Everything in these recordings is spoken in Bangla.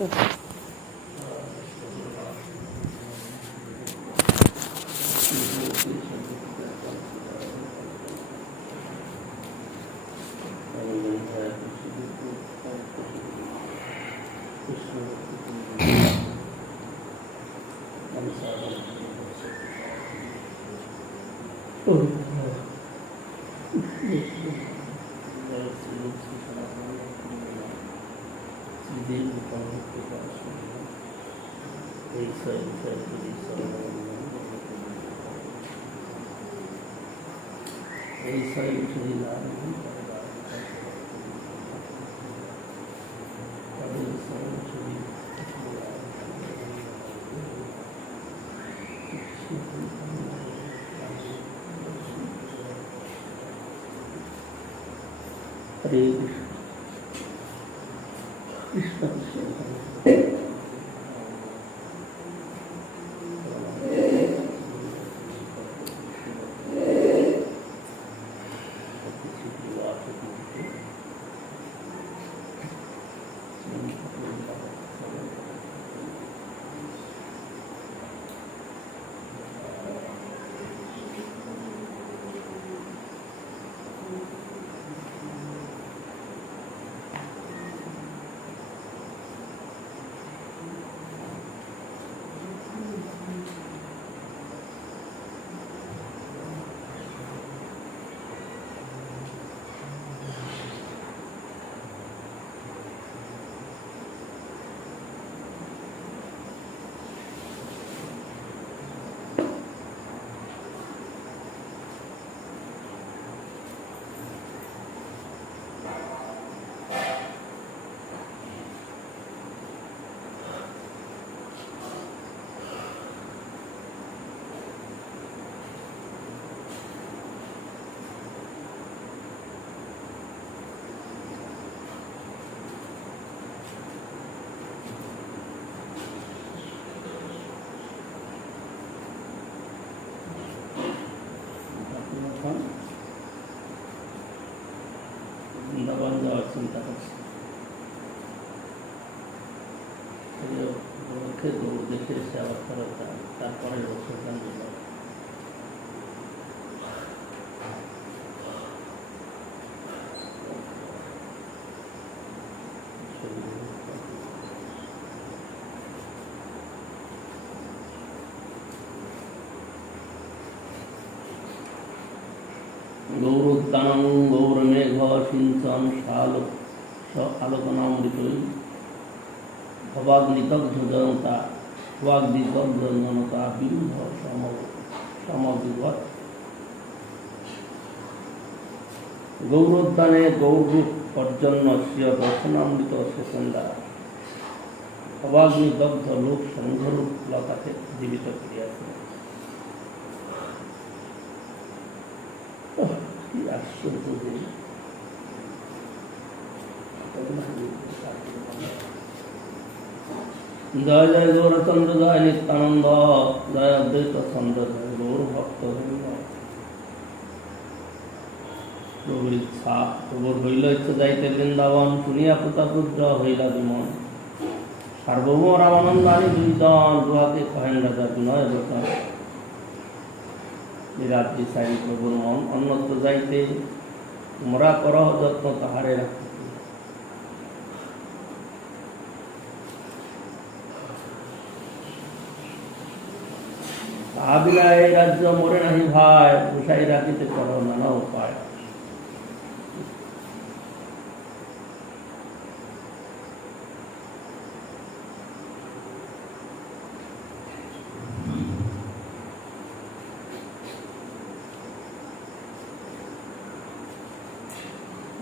हरे कृष्ण कृष्ण বৃন্দাবন যাওয়ার চিন্তা করছি। দেখে এসে আবার ফেরত যান, তারপরে বছর যান। গৌরোত্তানং গৌরমেঘ সিঞ্চন আলোকনামৃত ভবাগ্নিদগ্ধ জনতা ভবাগ্নিদগ্ধ জনতা বিরুদ্ধ সমবিবৎ। গৌরোদ্যানে গৌরূপ পর্জন্যস্য দর্শনামৃত সেচন্দা ভবাগ্নিদগ্ধ লোক সংঘরূপ লতাকে জীবিত করিয়াছে। আশ্চর্য জিনিস। জয় জয় গৌরচন্দ্র জয় নিত্যানন্দ জয় অদ্বৈত চন্দ্র জয় গৌর ভক্ত প্রভুর ইচ্ছা প্রভুর হইল ইচ্ছা যাইতে বৃন্দাবন শুনিয়া প্রতাপুদ্র হইলা বিমন সার্বভৌম রামানন্দানি দুইজন দুহাতে কহেন রাজা বিনয় বচন রাত্রি সাই প্রভুর মন অন্যত্র যাইতে তোমরা করহ যত্ন তাহারে রাখতে। আবিলায় রাজ্য মরে নাহি ভাই বসাই রাখিতে করো নানা উপায়।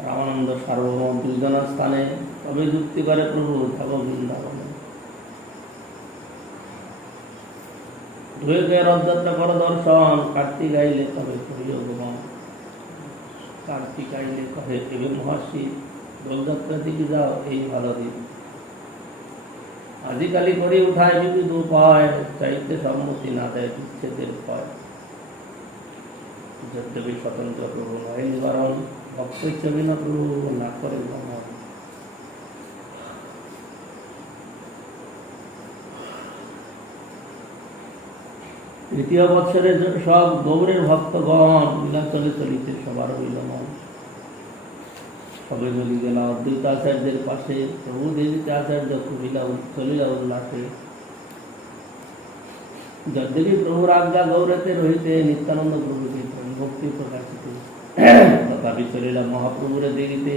রামানন্দ সার্বভৌম দুইজনের স্থানে তবে যুক্তি করে প্রভু থাকো বৃন্দাবনে। ধুয়ে গিয়ে রথযাত্রা করো দর্শন কার্তিক আইলে তবে করিও গমন। কার্তিক আইলে কহে এবে মহাশি দোলযাত্রা দিকে যাও এই ভালো দিন। আজিকালি করে উঠায় বিবিধ উপায় চাইতে সম্মতি না দেয় বিচ্ছেদের উপায়। যদ্যপি স্বতন্ত্র প্রভু নয় নিবারণ ভক্ত ইচ্ছা বিনা প্রভু না করে ভ্রমণ। তৃতীয় বৎসরে সব গৌরের ভক্তগণ লীলাচলে চলিতে সবার হইল মন। সবে চলি গেল অদ্বৈত আচার্যের পাশে, প্রভু দেবিতে আচার্য চলিলা উল্লাসে। যদ্যপি প্রভুর আজ্ঞা গৌরতে রহিতে নিত্যানন্দ প্রভুকে ভক্তি প্রকাশিতে, তথাপি চলিলা মহাপ্রভুরে দেখিতে,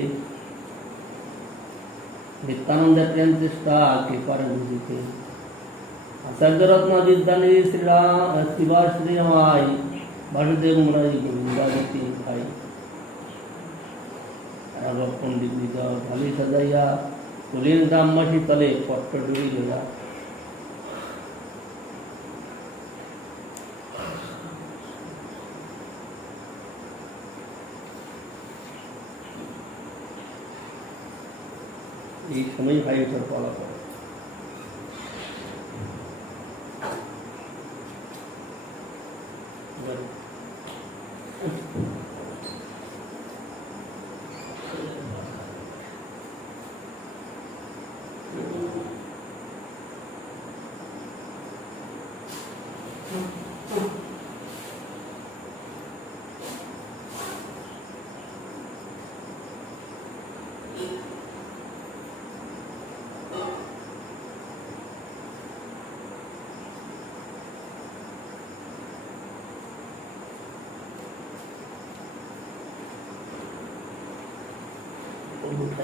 নিত্যানন্দের প্রেম চেষ্টা কে পারে বুঝিতে। আচার্য রত্ন বিদ্যানী শিবা শ্রীমাই বাসুদেব মুরারি গোবিন্দাদিতি ভাই। পণ্ডিত বিজয় ঢালি সাজাইয়া কলির গ্রামবাসী তলে পট্ট ডুবি লইয়া। এই সময় ভাই ওটার বলা করে।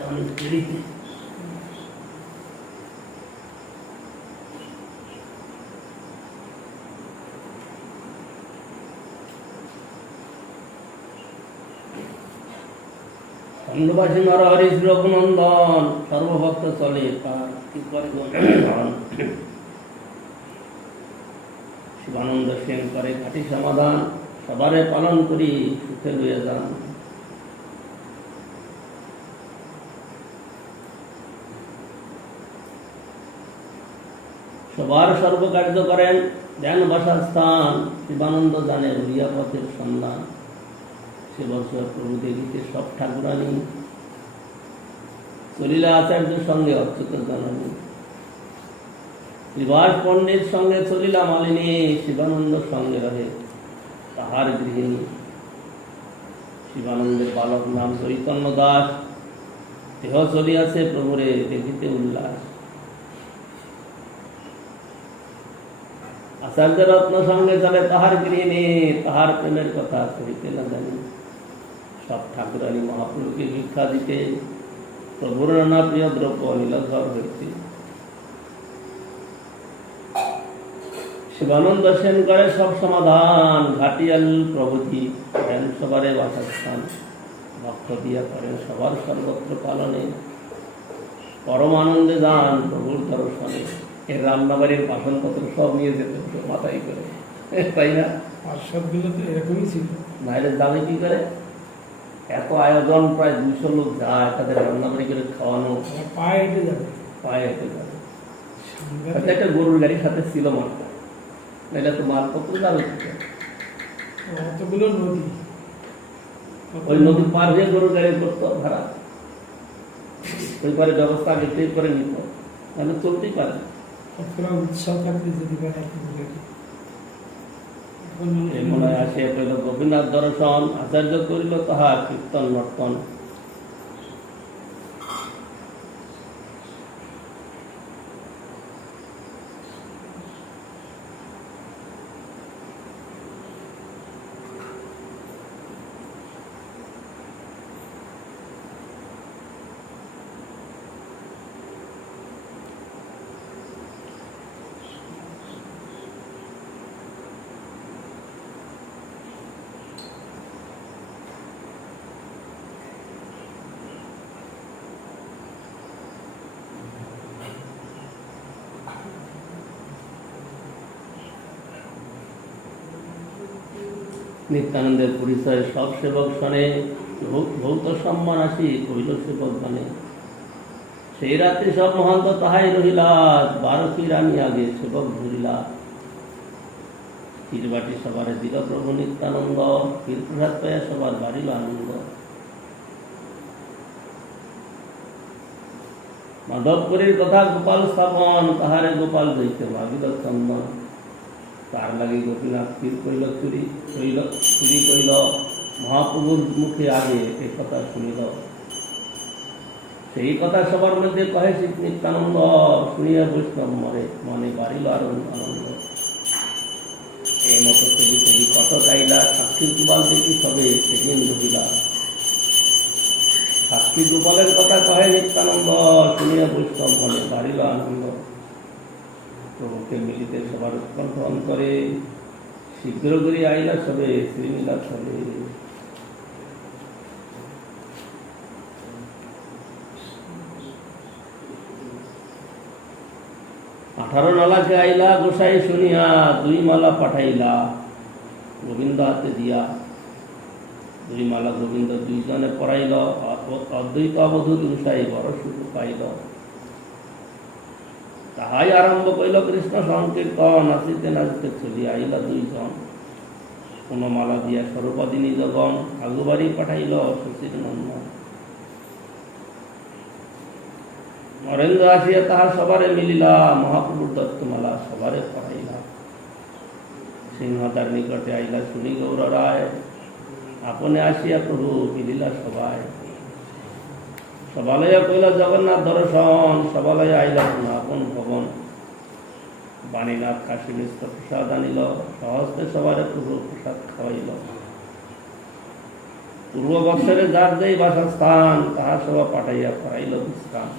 অনেক দেরিতে খণ্ডবাসী নরহরি রঘুনন্দন সর্বভক্ত চলে তার কি করে শিবানন্দ সেন করে ঘাটি সমাধান, সবারে পালন করি সুখে লইয়া যান। সবার সর্বকার্য করেন ধ্যান বাসার স্থান, শিবানন্দ জানে উড়িয়া পথের সন্ধান। সে বছর প্রভু দেখিতে সব ঠাকুরানী, চলিলা আচার্য সঙ্গে অচ্যুত জননী। শ্রীবাস পণ্ডিত সঙ্গে চলিলা মালিনী, শিবানন্দ সঙ্গে রহে তাহার গৃহিণী। শিবানন্দের বালক নাম চৈতন্য দাস, দেহ চলিয়াছে প্রভুরে দেখিতে উল্লাস। আচার্য রত্ন সঙ্গে চলে তাহার গৃহিণী, তাহার প্রেমের কথা কহিতে না জানি। সব ঠাকুরানী মহাপ্রভুকে ভিক্ষা দিতে, প্রভুর নানা প্রিয় দ্রব্য নীলধর হইতে। শিবানন্দ সেন করে সব সমাধান, ঘাটিয়াল প্রভৃতি ধ্যান সবারে বাসস্থান। ভক্ত দিয়া করেন সবার সর্বত্র পালনে, পরম আনন্দে যান প্রভুর দর্শনে। এর রান্নাবাড়ির বাসনপত্র সব নিয়ে যেতে মাথায় করে, তাই না? আর সবগুলো তো এরকমই ছিল। বাইরের দামে কি করে এত আয়োজন, প্রায় 200 লোক যায়, তাদের রান্নাবাড়ি করে খাওয়ানো, পায়ে হেঁটে যাবে, পায়ে হেঁটে যাবে। একটা গরুর গাড়ির সাথে ছিল মালটা, এটা তো মালপত্র যাবে অতগুলো নদী, ওই নদী পার হয়ে গরুর গাড়ি করতো ভাড়া, ওই পরে ব্যবস্থা আগে থেকে করে নিত, তাহলে চলতেই পারে। উৎসাহ থাকলে যদি পারে মনে আসে পেল গোপীনাথ দর্শন, আচার্য করিল তাহার কীর্তন নর্তন। নিত্যানন্দের পরিচয় সব সেবক শোনে, ভৌত সম্মান আসি কহিল সেবক গানে। সেই রাত্রি সব মহান্ত তাহাই রহিলা, 12টি রানী আগে সেবক ধরিলা। ক্ষীরবাটি সবার দিল প্রভু নিত্যানন্দ, ক্ষীরপ্রসাদ পাইয়া সবার বাড়িল আনন্দ। মাধবপুরীর কথা গোপাল স্থাপন, তাহারে গোপাল হইতে ভাবিল চন্দন। তার লাগি গোপীনাথ স্থির কইল চুরি কইল মহাপ্রভুর মুখে আগে এই কথা শুনিল। সেই কথা সবার মধ্যে কহে শ্রী নিত্যানন্দ, শুনিয়া বৈষ্ণব মনে বাড়িল আনন্দ। এই মতো ছবি কটক আইলা, সাক্ষীর গোপাল দেখি সবে সেদিন রহিলা। সাক্ষী গোপালের কথা কহে নিত্যানন্দ, শুনিয়া বৈষ্ণব মনে বাড়িল আনন্দ। প্রভুকে মিলিতে সবার উৎকণ্ঠ অন্তরে, শীঘ্র করে আইলা সবে শ্রীমিলা চলে। 18 নালাকে আইলা গোসাই শুনিয়া, 2 মালা পাঠাইলা গোবিন্দ হাতে দিয়া। 2 মালা গোবিন্দ 2 জনে পড়াইল, অদ্বৈত অবধূত গোসাই বড় সুখ পাইল। তাহাই আরম্ভ কইল কৃষ্ণ সংকীর্তন, নাচিতে নাচিতে চলিয়া আইলা 2 জন। কোন মালা দিয়া স্বরূপদী নিজগণ, আগুবাড়ি পাঠাইল শশীর নন্দন। নরেন্দ্র আসিয়া তাহার সবারে মিলিলা, মহাপ্রভুর দত্তমালা সবারে পড়াইলা। সিংহতার নিকটে আইলা শুনি গৌর রায়, আপনে আসিয়া প্রভু মিলিলা সবাই। সবালয়া কইল জগন্নাথ দর্শন, সবালয়া আইলা আপন ভবন। বাণীনাথ কাশী মিশ্র প্রসাদ আনিল, সহস্তে সবারে প্রভু প্রসাদ খাওয়াইল। পূর্ব বৎসরে যার দেই বাসস্থান, তাহার সভা পাঠাইয়া করাইল বিশ্রাম।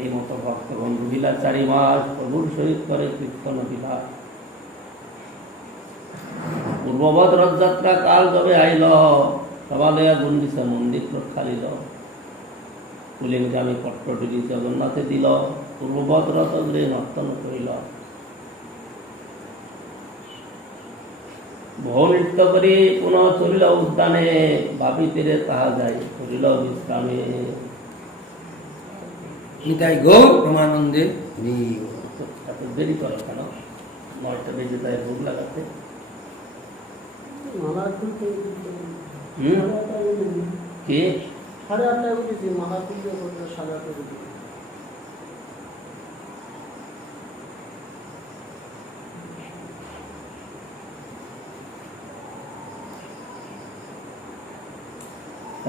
এই মতো ভক্তগণ রহিলা 4 মাস, প্রভুর সহিত করে কীর্তন বিলাস। পূর্ববৎ রথযাত্রা কাল যবে আইল, সবালয়া গুন্ডিসা মন্দির প্রক্ষালিল। কুলিঙ্গামী পট্টডুলি জগন্নাথে দিল, পূর্ববৎ রথ গৃহে নর্তন করিল। বহু নৃত্য করি পুনঃ চলিল উদ্যানে, বাপি তীরে তাহা যাই করিল বিশ্রামে। নিতাই গৌর প্রমানন্দে এত দেরি করো কেন? 9টা বেজে যায় ভোগ লাগাতে। কি 8:30 উঠেছি, মালা তুলতে করতে 8:30 উঠেছি।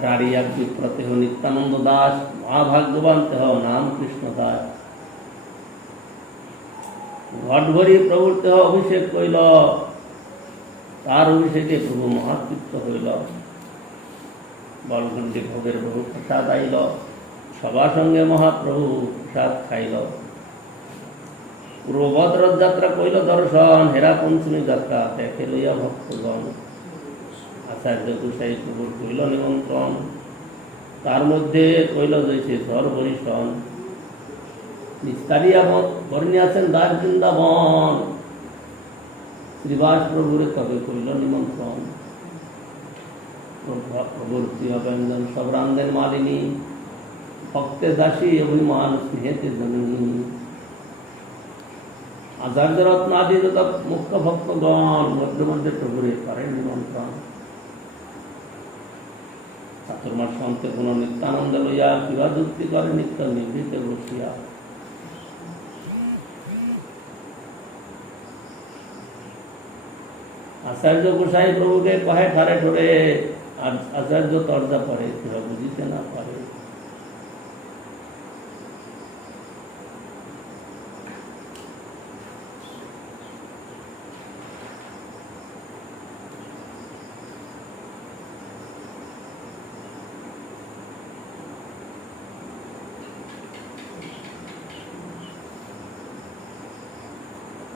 রারিয়া বিপ্রতেহ নিত্যানন্দ দাস, মহাভাগ্যবান তেহ নাম কৃষ্ণ দাস। ঘট ভরি প্রভুর তেহ অভিষেক কইল, তার অভিষেকে প্রভু মহাতৃপ্ত হইল। বলগণ্ডী ভোগের বহু প্রসাদ আইল, সবার সঙ্গে মহাপ্রভু প্রসাদ খাইল। পূর্ববৎ রথযাত্রা কইল দর্শন, হেরা পঞ্চমী যাত্রা দেখে লইয়া ভক্তগণ। আচার্য গোসাই প্রভুর কইল নিমন্ত্রণ, তার মধ্যে কইল জৈছে ধর বরিশন। নিস্তারিয়া বর্ণিয়াছেন দাস বৃন্দাবন, শ্রীবাস প্রভুরে তবে কইল নিমন্ত্রণ। প্রভুর প্রিয় ব্যঞ্জন সব রান্ধেন মালিনী, ভক্তে দাসী অভিমান স্নেহেতে জননী। আচার্য রত্নাদি মুখ্য ভক্তগণ মধ্যে মধ্যে প্রভুরে করেন নিমন্ত্রণ। চাতুর্মাস অন্তে পুনঃ নিত্যানন্দ লইয়া বিবাদুক্তি করে নিত্য নিভৃতে বসিয়া। আচার্য গোসাই প্রভুকে কহে ঠারে ঠোরে, আচার্য তর্জা পড়ে কেউ বুঝিতে না পারে।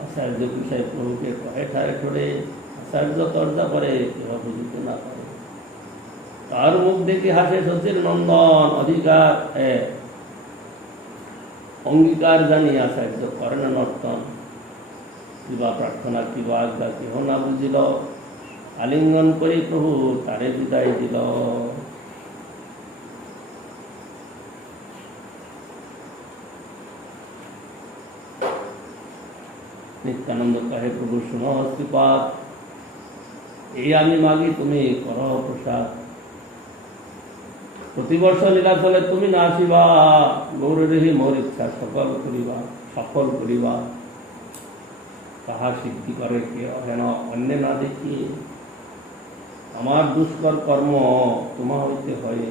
আচার্য গোসাই প্রভুকে কহে ঠারে ঠোরে, আচার্য তর্জা করে কেহ বুঝিতে না পারে। তার মুখ দেখে হাসে শশীর নন্দন, অধিকার অঙ্গীকার জানি আচার্য করে না নর্তন। কিবা প্রার্থনা কিবা আজ্ঞা কেহ না বুঝিল, আলিঙ্গন করে প্রভু তারে বিদায় দিল। নিত্যানন্দ কহে প্রভু শুনো হস্তিপাত, এই আমি মাগি তুমি কর প্রসাদ। প্রতিবর্ষ লীলাচলে তুমি না আসিবা, গৌরেরহি মোর ইচ্ছা সফল করিবা। তাহা সিদ্ধি করে কে হেন অন্যে না দেখিয়ে আমার দুষ্কর কর্ম তোমা হইতে হয়।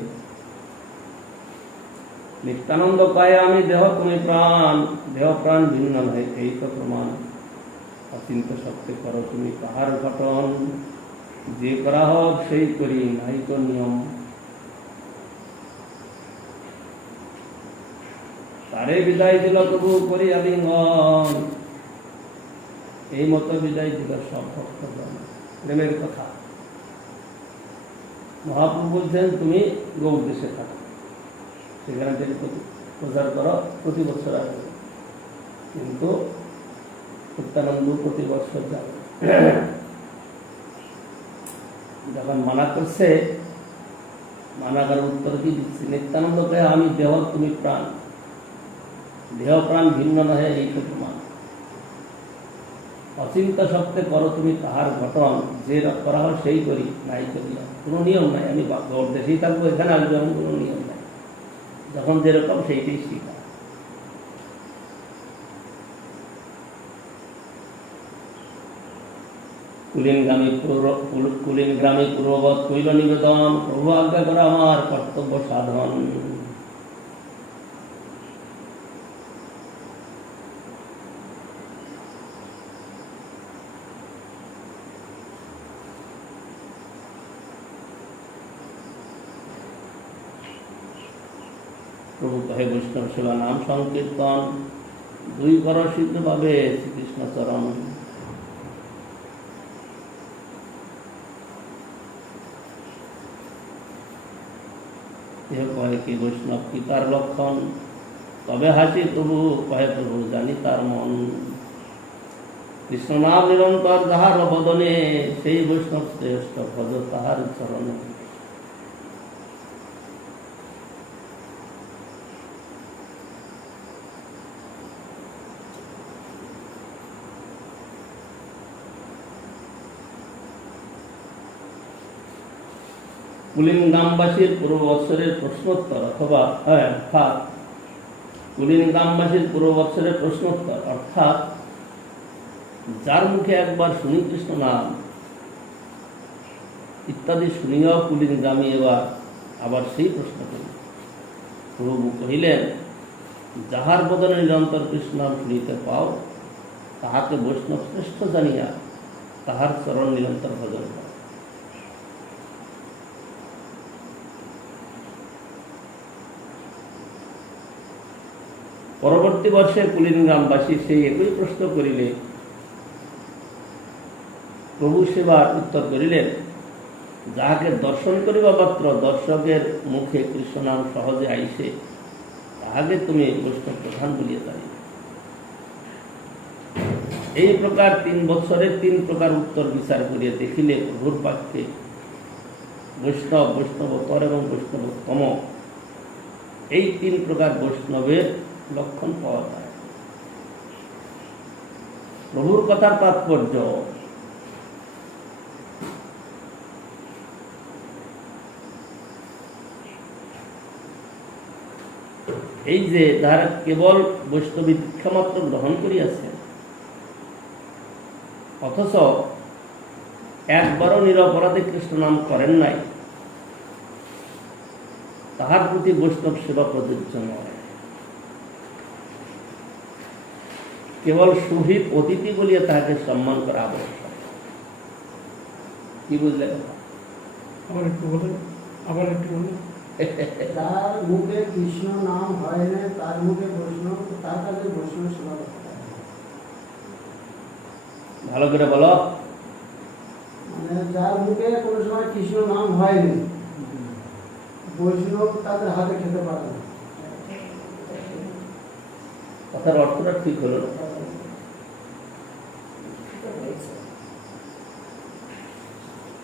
নিত্যানন্দ কয়ে আমি দেহ তুমি প্রাণ, দেহ প্রাণ ভিন্ন নয় এই তো প্রমাণ। অচিন্ত সত্যে করো তুমি কাহার ঘটন, যে করা হোক সেই করি নাই তো নিয়ম। তারে বিদায় দিল তবু করি আলিঙ্গন, এই মতো বিদায় দিল সব ভক্তগণ। প্রেমের কথা মহাপ্রভু বলছেন তুমি গৌড় দেশে থাকো, সেখানে থেকে প্রচার করো প্রতি বছর আসবে, কিন্তু নিত্যানন্দ প্রতি বছর যাবে। যখন মানা করছে, মানা করার উত্তর কি দিচ্ছি? নিত্যানন্দকে আমি দেহ তুমি প্রাণ, দেহ প্রাণ ভিন্ন নহে এই তো প্রমাণ। অচিন্তা সত্ত্বে করো তুমি তাহার ঘটন, যে করা হয় সেই করি নাই করিয়া। কোনো নিয়ম নাই, আমি গৌড় দেশেই থাকবো, এখানে আসবে এমন কোনো নিয়ম নাই। যখন যেরকম সেইটাই শিখা। কুলীন গ্রামে পূর্ববৎ কইল নিবেদন, প্রভু আজ্ঞা করা আমার কর্তব্য সাধন। প্রভু কহে বৈষ্ণব সেবা নাম সংকীর্তন, দুই কর সিদ্ধ পাবে শ্রীকৃষ্ণ চরণ। কহে কি বৈষ্ণব কি তার লক্ষণ, তবে হাসি তবু কহে প্রভু জানি তার মন। কৃষ্ণ নাম নিরন্তর যাহার বদনে, সেই বৈষ্ণব শ্রেষ্ঠ ভজ তাহার চরণে। কুলীন গ্রামবাসীর পূর্ব বৎসরের প্রশ্নোত্তর, অথবা অর্থাৎ কুলীন গ্রামবাসীর পূর্ব বৎসরের প্রশ্নোত্তর, অর্থাৎ যার মুখে একবার শুনি কৃষ্ণ নাম ইত্যাদি শুনিয়াও কুলীন গ্রামী এবার আবার সেই প্রশ্ন করি। প্রভু কহিলেন, যাহার বদনে নিরন্তর কৃষ্ণ নাম শুনিতে পাও, তাহাকে বৈষ্ণব শ্রেষ্ঠ জানিয়া তাহার চরণ নিরন্তর ভজন কর। পরবর্তী বর্ষে কুলীন গ্রামবাসী সেই একই প্রশ্ন করিলে প্রভু সেবার উত্তর করিলেন, যাহাকে দর্শন করিবা মাত্র দর্শকের মুখে কৃষ্ণ নাম সহজে আইসে, তাহাকে তুমি বৈষ্ণব প্রধান বলিয়া দাঁড়িয়ে। এই প্রকার 3 বছরে 3 প্রকার উত্তর বিচার করিয়া দেখিলে প্রভুর বাক্যে বৈষ্ণব, বৈষ্ণবতর এবং বৈষ্ণবতম এই 3 প্রকার বৈষ্ণবের লক্ষণ পাওয়া যায়। প্রভুর কথার তাৎপর্য, এই যে যারা কেবল বৈষ্ণবী দীক্ষা মাত্র গ্রহণ করিয়াছে, অথচ একবারও নিরপরাধে কৃষ্ণ নাম করেন নাই, তাহার প্রতি বৈষ্ণব সেবা প্রযোজ্য নয়। কেবল সুহিত অতিথি বলিয়া তাহাকে সম্মান করা আবশ্যক। কি বুঝলে? আবার একটু বলেন, আবার একটু বলেন। তার মুখে কৃষ্ণ নাম হয় না, তার মুখে বৈষ্ণব, তার কাছে বৈষ্ণব সেবা করতে হয়। ভালো করে বলো। মানে যার মুখে কোনো সময় কৃষ্ণ নাম হয়নি, বৈষ্ণব তাদের হাতে খেতে পারে না। কথার অর্থটা ঠিক হলো না।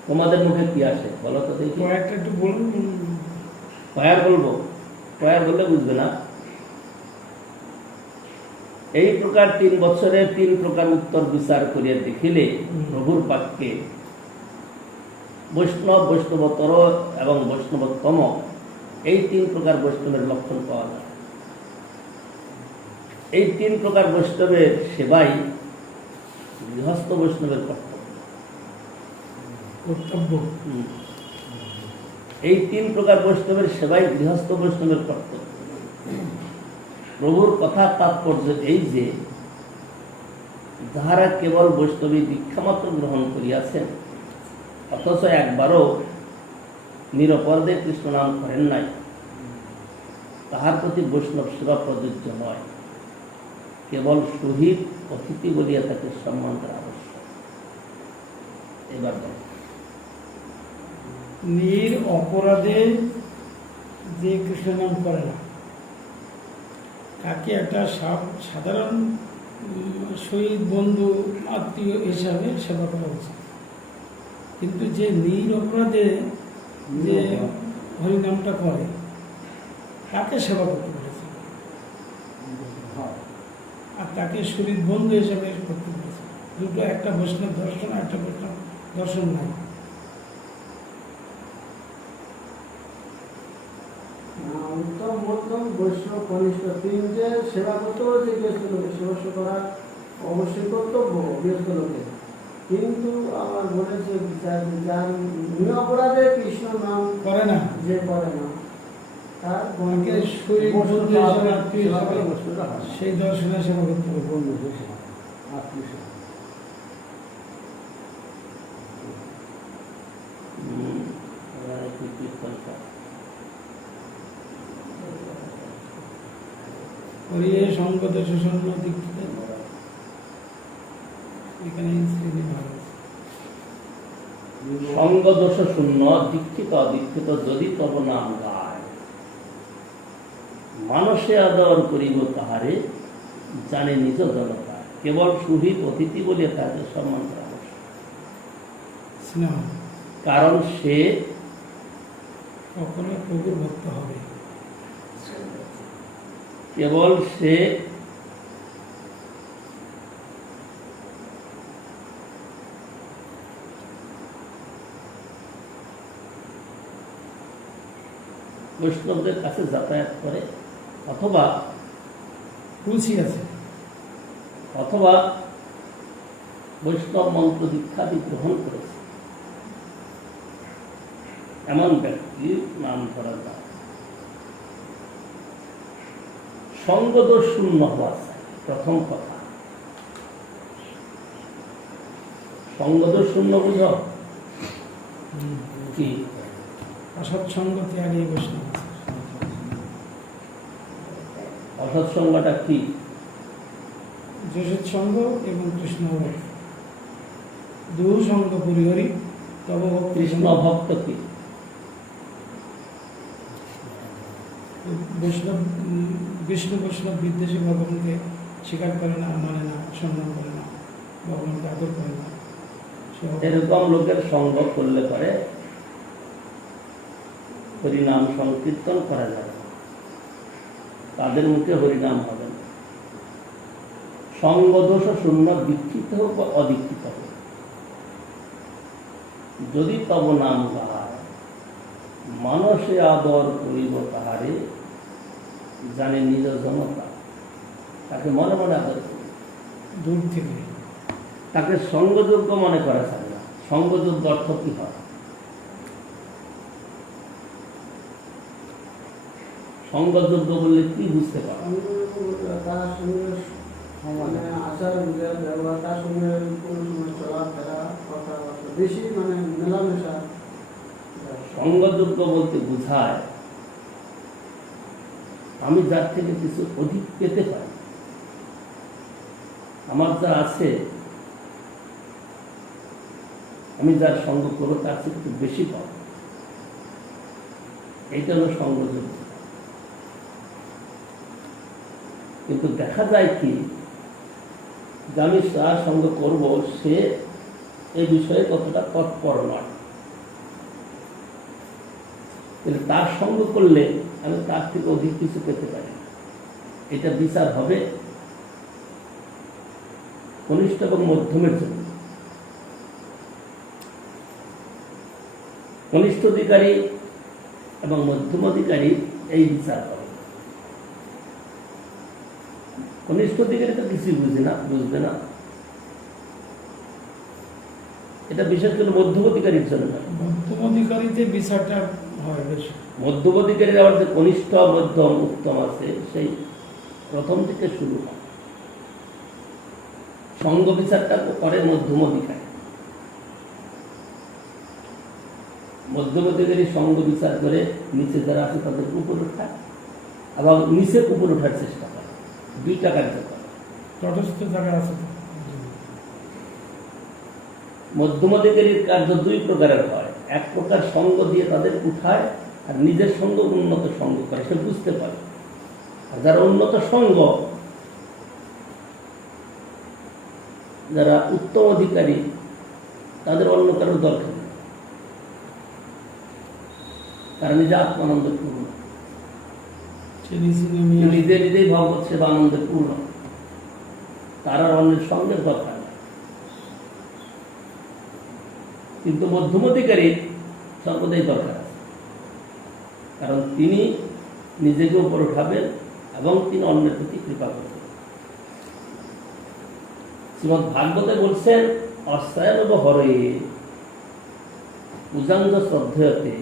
তোমাদের মুখে কি আসে বলো তো দেখি। কয়েকটা একটু বলুন। কয়ার বলবো, কয়ার বললে বুঝবে না। এই প্রকার 3 বছরে 3 প্রকার উত্তর বিচার করিয়া দেখিলে প্রভুর বাক্যে বৈষ্ণব, বৈষ্ণবতর এবং বৈষ্ণবতম এই 3 প্রকার বৈষ্ণবের লক্ষণ পাওয়া যায়। এই 3 প্রকার বৈষ্ণবের সেবাই গৃহস্থ বৈষ্ণবের কর্তব্য। কর্তব্য। এই 3 প্রকার বৈষ্ণবের সেবাই গৃহস্থ বৈষ্ণবের কর্তব্য। প্রভুর কথা তাৎপর্য এই যে যাহারা কেবল বৈষ্ণবী দীক্ষামাত্র গ্রহণ করিয়াছেন অথচ একবারও নিরপরাধে কৃষ্ণ নাম করেন নাই, তাহার প্রতি বৈষ্ণব সেবা প্রযোজ্য নয়। কেবল শহীদ অতিথি বলিয়া তাকে সম্মান করা আবশ্যক। এবার নির অপরাধে যে কৃষ্ণ নাম করে না তাকে একটা সাধারণ শহীদ বন্ধু আত্মীয় হিসাবে সেবা করা উচিত, কিন্তু যে নির অপরাধে যে হরিনামটা করে তাকে সেবা করতে বলেছে, আর তাকে শহীদ বন্ধু হিসাবে করতে বলেছে। দুটো, একটা বৈষ্ণব দর্শন, একটা বৈষ্ণব দর্শন নাই। উত্তম মধ্যম বৈষ্ণব কনিষ্ঠ 3 যে সেবা করতে বলেছে গৃহস্থ লোকের সেবা করা অবশ্যই কর্তব্য গৃহস্থ লোকের, কিন্তু আবার বলেছে যার নিরপরাধে কৃষ্ণ নাম করে না, যে করে না তার তাকে শহীদ বন্ধু হিসাবে আত্মীয় হিসাবে সেই দর্শনের সেবা করতে হবে। বন্ধু সেবা আত্মীয় সেবা। করিয়ে সঙ্গত শোষণ দীক্ষিত, এখানে শ্রেণী ভাগ আছে। সঙ্গ দোষ শূন্য দীক্ষিত অদীক্ষিত যদি তব নাম গায়, মানুষে আদর করিব তাহারে জানে নিজ জনতা। কেবল সুহিত অতিথি বলিয়া তাকে সম্মান করা আবশ্যক, স্নেহ, কারণ সে কখনো প্রভুর ভক্ত হবে। কেবল সে বৈষ্ণবদের কাছে যাতায়াত করে অথবা রুচি আছে, অথবা বৈষ্ণব মন্ত্র দীক্ষাদি গ্রহণ করেছে এমন ব্যক্তির নাম ধরা যায়। সঙ্গদোষ শূন্য হওয়া চাই, প্রথম কথা। সঙ্গদোষ শূন্য বুঝ কি? অসৎসঙ্গ ত্যাগী বৈষ্ণব। অসৎসঙ্গটা কি? যোষৎসঙ্গ এবং কৃষ্ণ ভক্ত, দুঃ সঙ্গ পরিহরি তব ভক্ত। কৃষ্ণ ভক্ত কি? বৈষ্ণব বিষ্ণু বৈষ্ণব বিদ্বেষী ভগবানকে স্বীকার করে না, মানে না, সম্মান করে না, ভগবানকে আদর করে না। এরকম লোকের সঙ্গ করলে পরে হরিনাম সংকীর্তন করা যাবে, তাদের মুখে হরিনাম হবে না। সঙ্গদোষ শূন্য দীক্ষিত হোক বা অদীক্ষিত হোক, যদি তব নাম গায় মানুষে আদর করিব তাহারে জানে নিজ জনতা। তাকে মনে মনে আদর করি, দূর থেকে তাকে সঙ্গযোগ্য মনে করা যায় না। সঙ্গযোগ্য অর্থ কি হয়? সঙ্গযোগ্য বললে কি বুঝতে পারো? তার সঙ্গে মানে আচার বিচার ব্যবহার, তার সঙ্গে কোনো সময় চলাফেরা, কথাবার্তা বেশি মানে মেলামেশা। সঙ্গযোগ্য বলতে বোঝায় আমি যার থেকে কিছু অধিক পেতে পারি, আমার যা আছে আমি যার সঙ্গ করবো তার থেকে একটু বেশি পাবো, এইটা হলো সঙ্গযোগ্য। কিন্তু দেখা যায় কি যে আমি যার সঙ্গ করব সে এই বিষয়ে কতটা তৎপর নয়, কিন্তু তার সঙ্গ করলে আমি তার থেকে অধিক কিছু পেতে পারি। এটা বিচার হবে কনিষ্ঠ এবং মধ্যমের জন্য। কনিষ্ঠ অধিকারী এবং মধ্যম অধিকারী এই বিচার হবে। কনিষ্ঠ অধিকারী তো কিছুই বুঝবে না, এটা বিশেষ করে মধ্যবর্তীকারীর জন্য নয়। মধ্যমধিকারীতে বিচারটা হয় বেশি। মধ্যবর্তীকারীর আবার যে কনিষ্ঠ মধ্যম উত্তম আছে সেই প্রথম থেকে শুরু হয়। সঙ্গ বিচারটা করে মধ্যমধিকারী। মধ্যবর্তীকারী সঙ্গ বিচার করে নিচে যারা আছে তাদের উপর ওঠা এবং নিচে উপর ওঠার চেষ্টা করে, দুইটা কার্য করে। তটস্থ জায়গা আছে তো। মধ্যমধিকারীর কার্য দুই প্রকারের হয়। এক প্রকার সঙ্গ দিয়ে তাদের উঠায়, আর নিজের সঙ্গ উন্নত সঙ্গ করে, সে বুঝতে পারে। আর যারা উন্নত সঙ্গ, যারা উত্তম অধিকারী, তাদের অন্য কারোর দরকার নেই, তারা নিজে আত্মানন্দ পূর্ণ, সে নিচে নেমে আসে। নিজে নিজেই ভগবত সেবা আনন্দে পূর্ণ, তার আর অন্যের সঙ্গের দরকার নেই। কিন্তু মধ্যমধিকারী সর্বদাই দরকার আছে, কারণ তিনি নিজেকে উপর উঠাবেন এবং তিনি অন্যের প্রতি কৃপা করবেন। শ্রীমদ্ ভাগবতে বলছেন, অস্যায়নব হরে পূজাঙ্গ শ্রদ্ধেয়তে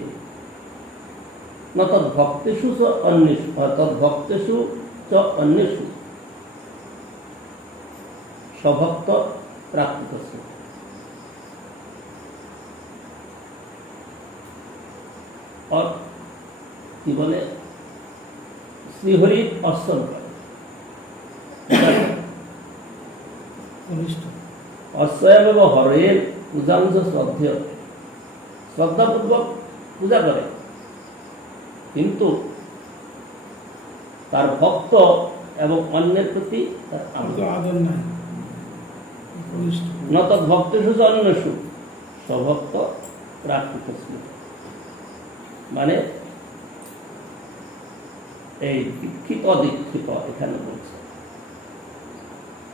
ন তদ্ভক্তেষু চ অন্যেষু তদ্ভক্তেষু চ অন্যেষু স্বভক্ত প্রাপ্তিতস্য। और কি বলে, শ্রীহরি অর্চন করে, কনিষ্ঠ অস্বয়ং হরের পূজাংশ শ্রদ্ধেয়, শ্রদ্ধাপূর্বক পূজা করে, কিন্তু তার ভক্ত এবং অন্যের প্রতি তার আদর নাই, কনিষ্ঠ। নত ভক্তেষু চ অন্যেষু স্বভক্ত প্রাপ্তিতস্য। মানে এই দীক্ষিত অদীক্ষিত এখানে বলছে,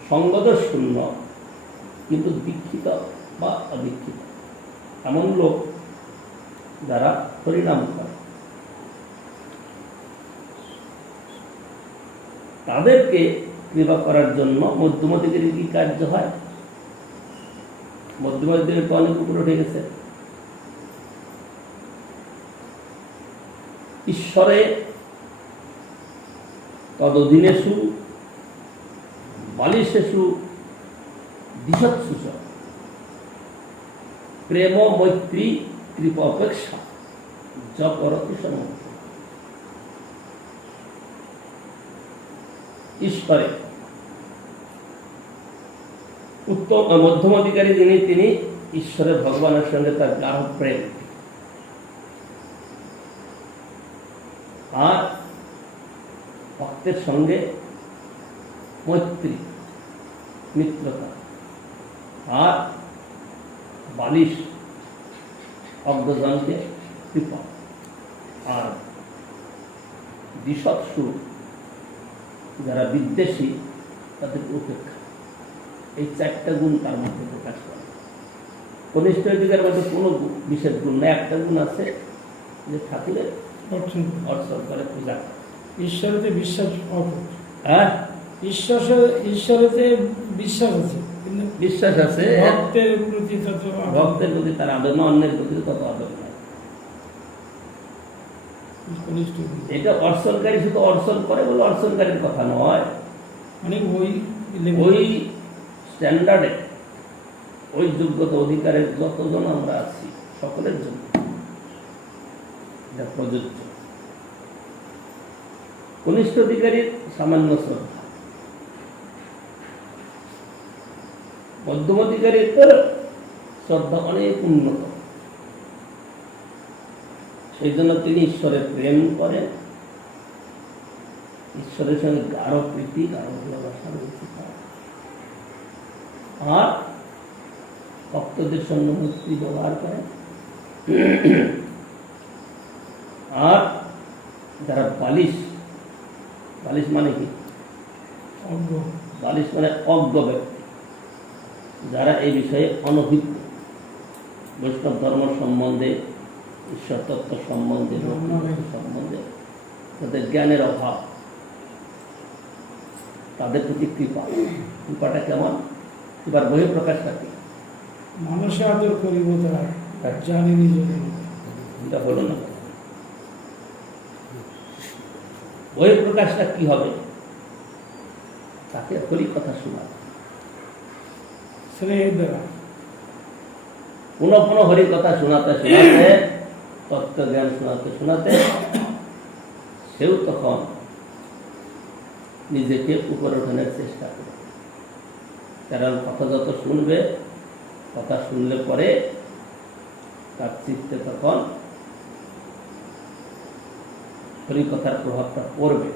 সঙ্গদোষ শূন্য কিন্তু দীক্ষিত বা অদীক্ষিত এমন লোক যারা হরিনাম করে, তাদেরকে কৃপা করার জন্য মধ্যমধিকারীর কি কার্য হয়? মধ্যমধিকারী তো অনেক উপরে উঠে গেছে, ঈশ্বরে তদধীনেষু বালিশেষু দিশৎসু চ প্রেম মৈত্রী কৃপা অপেক্ষা য করতি সমর্থ। ঈশ্বরে উত্তম মধ্যমাধিকারী যিনি, তিনি ঈশ্বরের ভগবানের সঙ্গে তার গাঢ় প্রেম, আর ভক্তের সঙ্গে মৈত্রী মিত্রতা, আর বালিশ অজ্ঞজনকে কৃপা, আর দিশৎসু যারা বিদ্বেষী তাদের উপেক্ষা। এই চারটা গুণ তার মধ্যে প্রকাশ করে। কনিষ্ঠ অধিকার মধ্যে কোনো বিশেষ গুণ না, একটা গুণ আছে যে ঠাকুরের অর্চন করে, পূজা করে। ঈশ্বরেতে বিশ্বাস অকুট। হ্যাঁ, ঈশ্বরেতে বিশ্বাস আছে, কিন্তু বিশ্বাস আছে, ভক্তের প্রতি তত আদর ভক্তের প্রতি তার আদর না, অন্যের প্রতি তত আদর নাই। কনিষ্ঠ। এটা অর্চনকারী শুধু অর্চন করে বলে অর্চনকারীর কথা নয়, মানে ওই স্ট্যান্ডার্ডে, ওই যোগ্যতা অধিকারের যতজন আমরা আছি সকলের জন্য এটা প্রযোজ্য। কনিষ্ঠ অধিকারীর সামান্য শ্রদ্ধা, মধ্যম অধিকারীর শ্রদ্ধা অনেক উন্নত, সেই জন্য তিনি ঈশ্বরের প্রেম করেন, ঈশ্বরের সঙ্গে গাঢ় প্রীতি গাঢ় ভালোবাসা রয়েছে, আর ভক্তদের সঙ্গে মৈত্রী ব্যবহার করেন। আর যারা বালিশ, বালিশ মানে কি? অজ্ঞ। বালিশ মানে অজ্ঞ ব্যক্তি, যারা এই বিষয়ে অনভিজ্ঞ, বৈষ্ণব ধর্ম সম্বন্ধে, ঈশ্বর তত্ত্ব সম্বন্ধে, সম্বন্ধে তাদের জ্ঞানের অভাব, তাদের প্রতি কৃপা। কৃপাটা কেমন? কৃপার বহিঃপ্রকাশটা কি? মানুষে আদর করিব তারা হ্যাঁ। জানি নিজ জনতা। এটা হলো না। ওই প্রকাশটা কি হবে? তাকে হরি কথা শোনা, স্নেহের দ্বারা পুনঃ পুনঃ হরি কথা শোনাতে শোনাতে, তত্ত্ব জ্ঞান শোনাতে শোনাতে সেও তখন নিজেকে উপরে ওঠানোর চেষ্টা করবে। কারণ কথা যত শুনবে, কথা শুনলে পরে তার চিত্তে তখন হরিকথার প্রভাবটা পড়বে।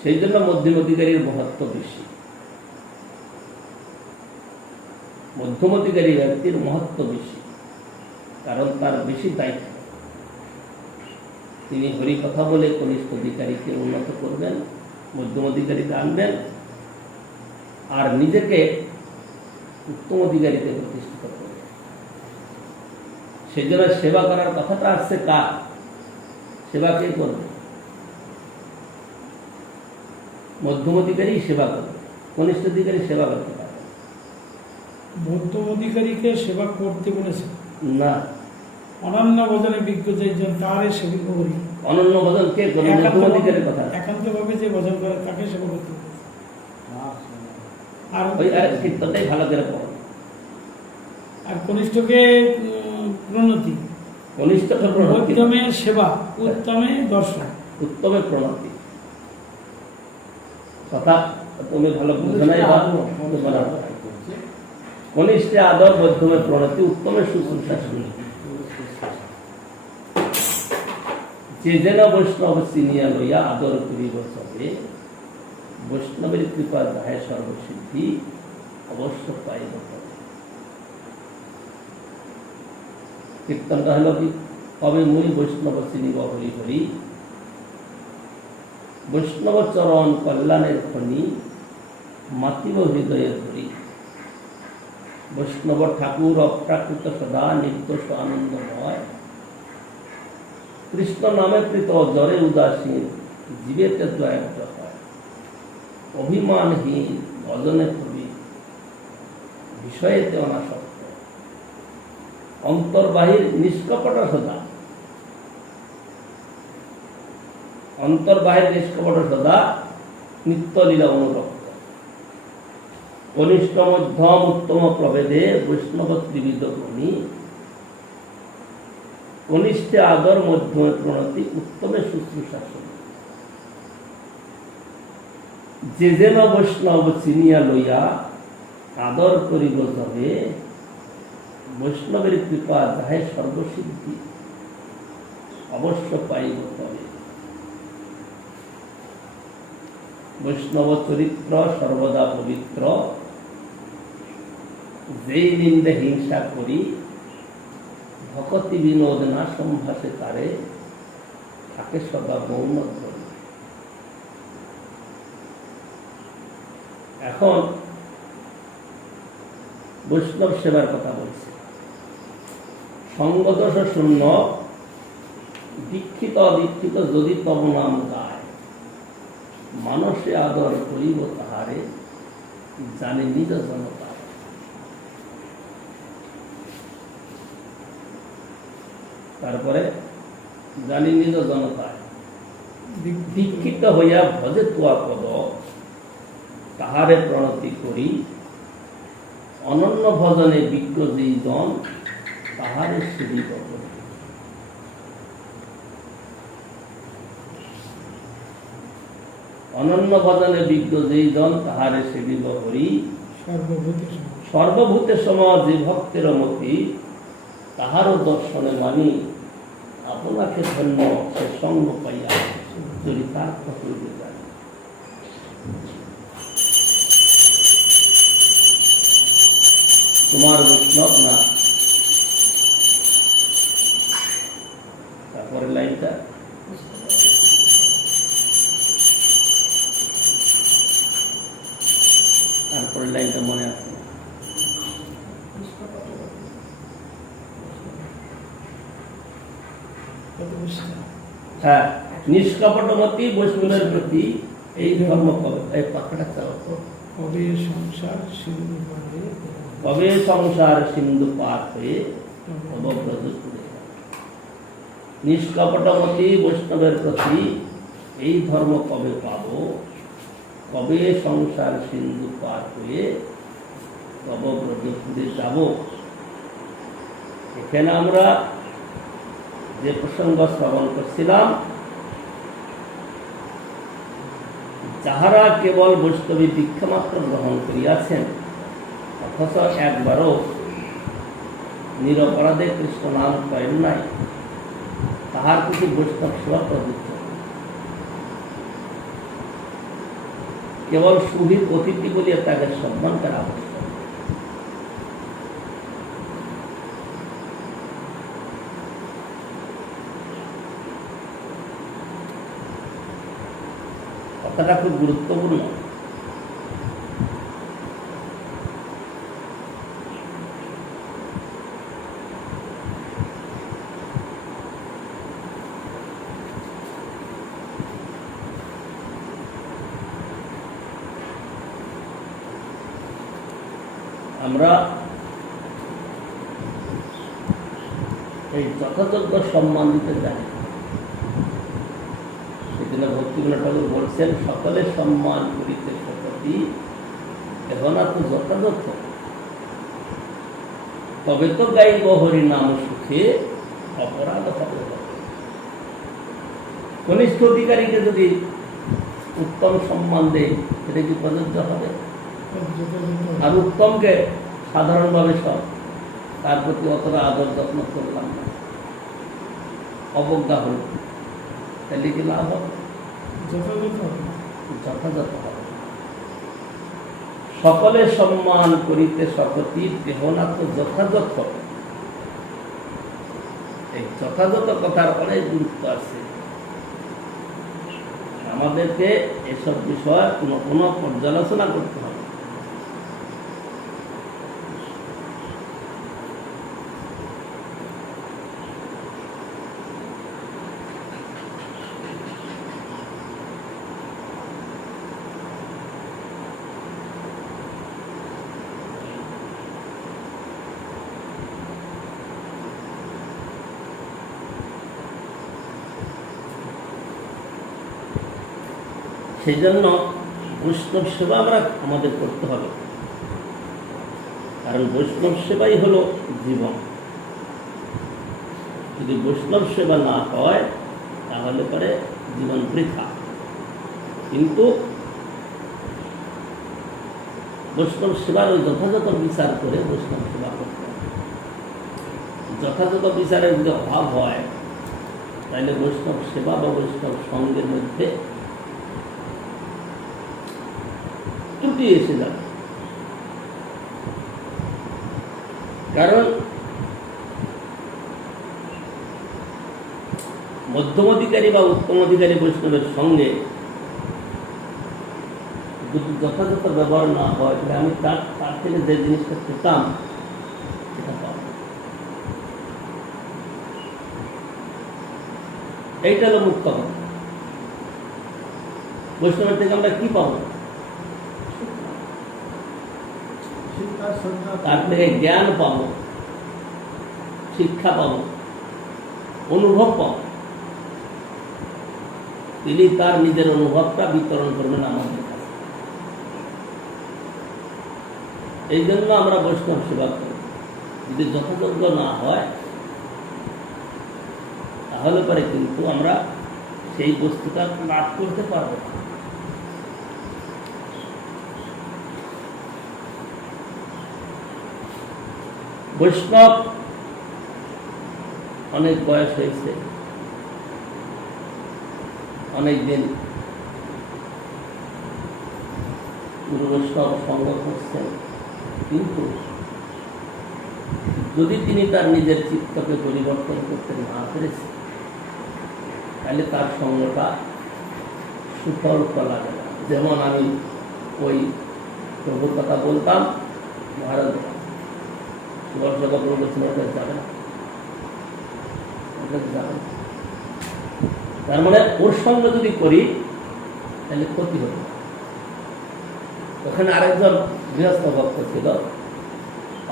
সেই জন্য মধ্যম অধিকারীর মহত্ব বেশি। মধ্যম অধিকারী ব্যক্তির মহত্ব বেশি, কারণ তার বেশি দায়িত্ব। তিনি হরিকথা বলে কনিষ্ঠ অধিকারীকে উন্নত করবেন, মধ্যম অধিকারীকে আনবেন, আর নিজেকে উত্তম অধিকারীতে প্রতিষ্ঠিত করবেন। সেই জন্য সেবা করার কথাটা আসছে কার? সেবা কে করবে? মধ্যম অধিকারী সেবা করবে, কনিষ্ঠ অধিকারী সেবা করতে পারবে মধ্যম অধিকারীকে সেবা করতে বলেছে। না। অনন্য ভজনে বিজ্ঞ যেজন তারে সেবিক করি। অনন্য ভজন কে করবে? মধ্যম অধিকারীর কথা। একান্তভাবে যে ভজন করে তাকে সেবা করতে বলেছে। আর ওই কীর্তনটাই ভালো করে পড়ো। আর কনিষ্ঠকে প্রণতি, কনিষ্ঠ প্রণতি, মধ্যমে সেবা, উত্তমে দর্শন। উত্তমে প্রণতি। কথা তুমি ভালো বুঝো নাই বা তোমার কনিষ্ঠে আদর, মধ্যমে প্রণতি, উত্তমে শুশ্রূষা শুনি। যে যেন বৈষ্ণব চিনিয়া লইয়া আদর করিব সবে, বৈষ্ণবের কৃপা যাহায় সর্বসিদ্ধি অবশ্য পাইব তবে। কীর্তনটা হলো কি? কবে মুই বৈষ্ণব চিনিব হরি হরি, বৈষ্ণব চরণ কল্যাণের খনি, মাতিব হৃদয়ে ধরি। বৈষ্ণব ঠাকুর অপ্রাকৃত সদা নির্দোষ আনন্দময়, কৃষ্ণ নামে প্রীত জরে উদাসীন, জীবেতে দয়াদ্র হয়। অভিমানহীন ভজনে কবি, বিষয়েতে অনাসক্ত, অন্তর্বাহির নিষ্কপট সদা, অন্তর্বাহির নিষ্কপট সদা, নিত্যলীলা অনুরক্ত। কনিষ্ঠ মধ্যম উত্তম প্রভেদে বৈষ্ণব ত্রিবিধ গুণী, কনিষ্ঠে আদর, মধ্যমে প্রণতি, উত্তমে শুশ্রূষা শুনি। যে যেন বৈষ্ণব চিনিয়া লইয়া আদর করিব তবে, বৈষ্ণবের কৃপা যাহে সর্বসিদ্ধি অবশ্য পাইব তবে। বৈষ্ণব চরিত্র সর্বদা পবিত্র, যেই নিন্দে হিংসা করি, ভকতি বিনোদ না সম্ভাসে তারে, থাকে সদা মৌন ধরি। এখন বৈষ্ণব সেবার কথা বলছে। সঙ্গদোষ শূন্য দীক্ষিত অদীক্ষিত যদি তব নাম গায়, মানসে আদর করিব তাহারে, জানে নিজ জনতা। তারপরে জানি নিজ জনতায়, দীক্ষিত হইয়া ভজে তোয়া পদ, তাহারে প্রণতি করি, অনন্য ভজনে বিজ্ঞ যেই জন, তাহারে সেবিব করি। অনন্য ভজনে বিজ্ঞ যেই জন, তাহারে সেবিব করি। সর্বভূতে সম যে ভক্তের মতি, তাহারও দর্শনে মানি, আপনাকে ধন্য সে সঙ্গ পাইয়া চরিতার্থ হইতে জানি। তোমার বৈষ্ণব না। তারপরে লাইনটা তারপরে লাইনটা মনে আছে। হ্যাঁ, নিষ্কপটমতি বৈষ্ণবের প্রতি এই ধর্ম, এই কথাটা চাও তো। কবে সংসার সিন্ধু পারে কবে সংসার সিন্ধু পার হয়ে অবব্রত করে নিষ্কপটমতি বৈষ্ণবের প্রতি এই ধর্ম কবে পাব, কবে সংসার সিন্ধু পার হয়ে অবব্রতপুরে যাব। এখানে আমরা যে প্রসঙ্গ শ্রবণ করছিলাম, যাহারা কেবল বৈষ্ণবী দীক্ষা মাত্র গ্রহণ করিয়াছেন অথচ একবারও নিরপরাধে কৃষ্ণ নাম করেন নাই, তাহার প্রতি বৈষ্ণব সেবা প্রযোজ্য। কেবল সুহিত অতিথি বলিয়া তাকে সম্মান করা আবশ্যক। কথাটা খুব গুরুত্বপূর্ণ। আমরা এই যথাযোগ্য সম্মান দিতে জানি। সেদিনে ভক্তিবিনোদ ঠাকুর বলছেন, সকলে সম্মান করিতে শতী এখনা তো যথাযথ, তবে তো গাইব হরি নাম সুখে অপরাধ হবে। কনিষ্ঠ অধিকারীকে যদি উত্তম সম্মান দেয় সেটা কি প্রযোজ্য হবে? আর উত্তমকে সাধারণভাবে সব তার প্রতি অতটা আদর যত্ন করলাম না, অবজ্ঞা হল, তাহলে কি লাভ হবে? যথাযথ হবে। সকলে সম্মান করিতে শতী দেহনা তো যথাযথ। এই যথাযথ কথার অনেক গুরুত্ব আছে। আমাদেরকে এসব বিষয় কোনো পর্যালোচনা করতে হবে। সেই জন্য বৈষ্ণব সেবা আমাদের করতে হবে, কারণ বৈষ্ণব সেবাই হলো জীবন। যদি বৈষ্ণব সেবা না হয় তাহলে পরে জীবন বৃথা। কিন্তু বৈষ্ণব সেবার ওই যথাযথ বিচার করে বৈষ্ণব সেবা করতে হবে। যথাযথ বিচারের যদি অভাব হয় তাহলে বৈষ্ণব সেবা বা বৈষ্ণব সঙ্গের মধ্যে ত্রুটি এসে যাবে। কারণ মধ্যম অধিকারী বা উত্তম অধিকারী বৈষ্ণবের সঙ্গে যদি যথাযথ ব্যবহার না হয় তাহলে আমি তার থেকে যে জিনিসটা পেতাম সেটা পাব। এইটা হলো মুক্ত। বৈষ্ণবের থেকে আমরা কি পাবো? তার থেকে জ্ঞান পাবো, শিক্ষা পাবো, অনুভব পাবো। তিনি তার নিজের অনুভবটা বিতরণ করবেন আমাদের কাছে। এই জন্য আমরা বৈষ্ণব সেবা করি। যদি যথাযোগ্য না হয় তাহলে পরে কিন্তু আমরা সেই বস্তুটা লাভ করতে পারবো না। বৈষ্ণব অনেক বয়স হয়েছে, অনেকদিন গুরু বৈষ্ণব সঙ্গ করছেন, কিন্তু যদি তিনি তার নিজের চিত্তকে পরিবর্তন করতে না পেরেছেন তাহলে তার সঙ্গটা সুফল লাগে না। যেমন আমি ওই প্রভুর কথা বলতাম, মহারাজ সুদর্শক প্রভু বলছেন ওটা যাবে না, ওটা যাবে না। তার মানে ওর সঙ্গে যদি করি তাহলে ক্ষতি হবে। ওখানে আরেকজন গৃহস্থ ভক্ত ছিল,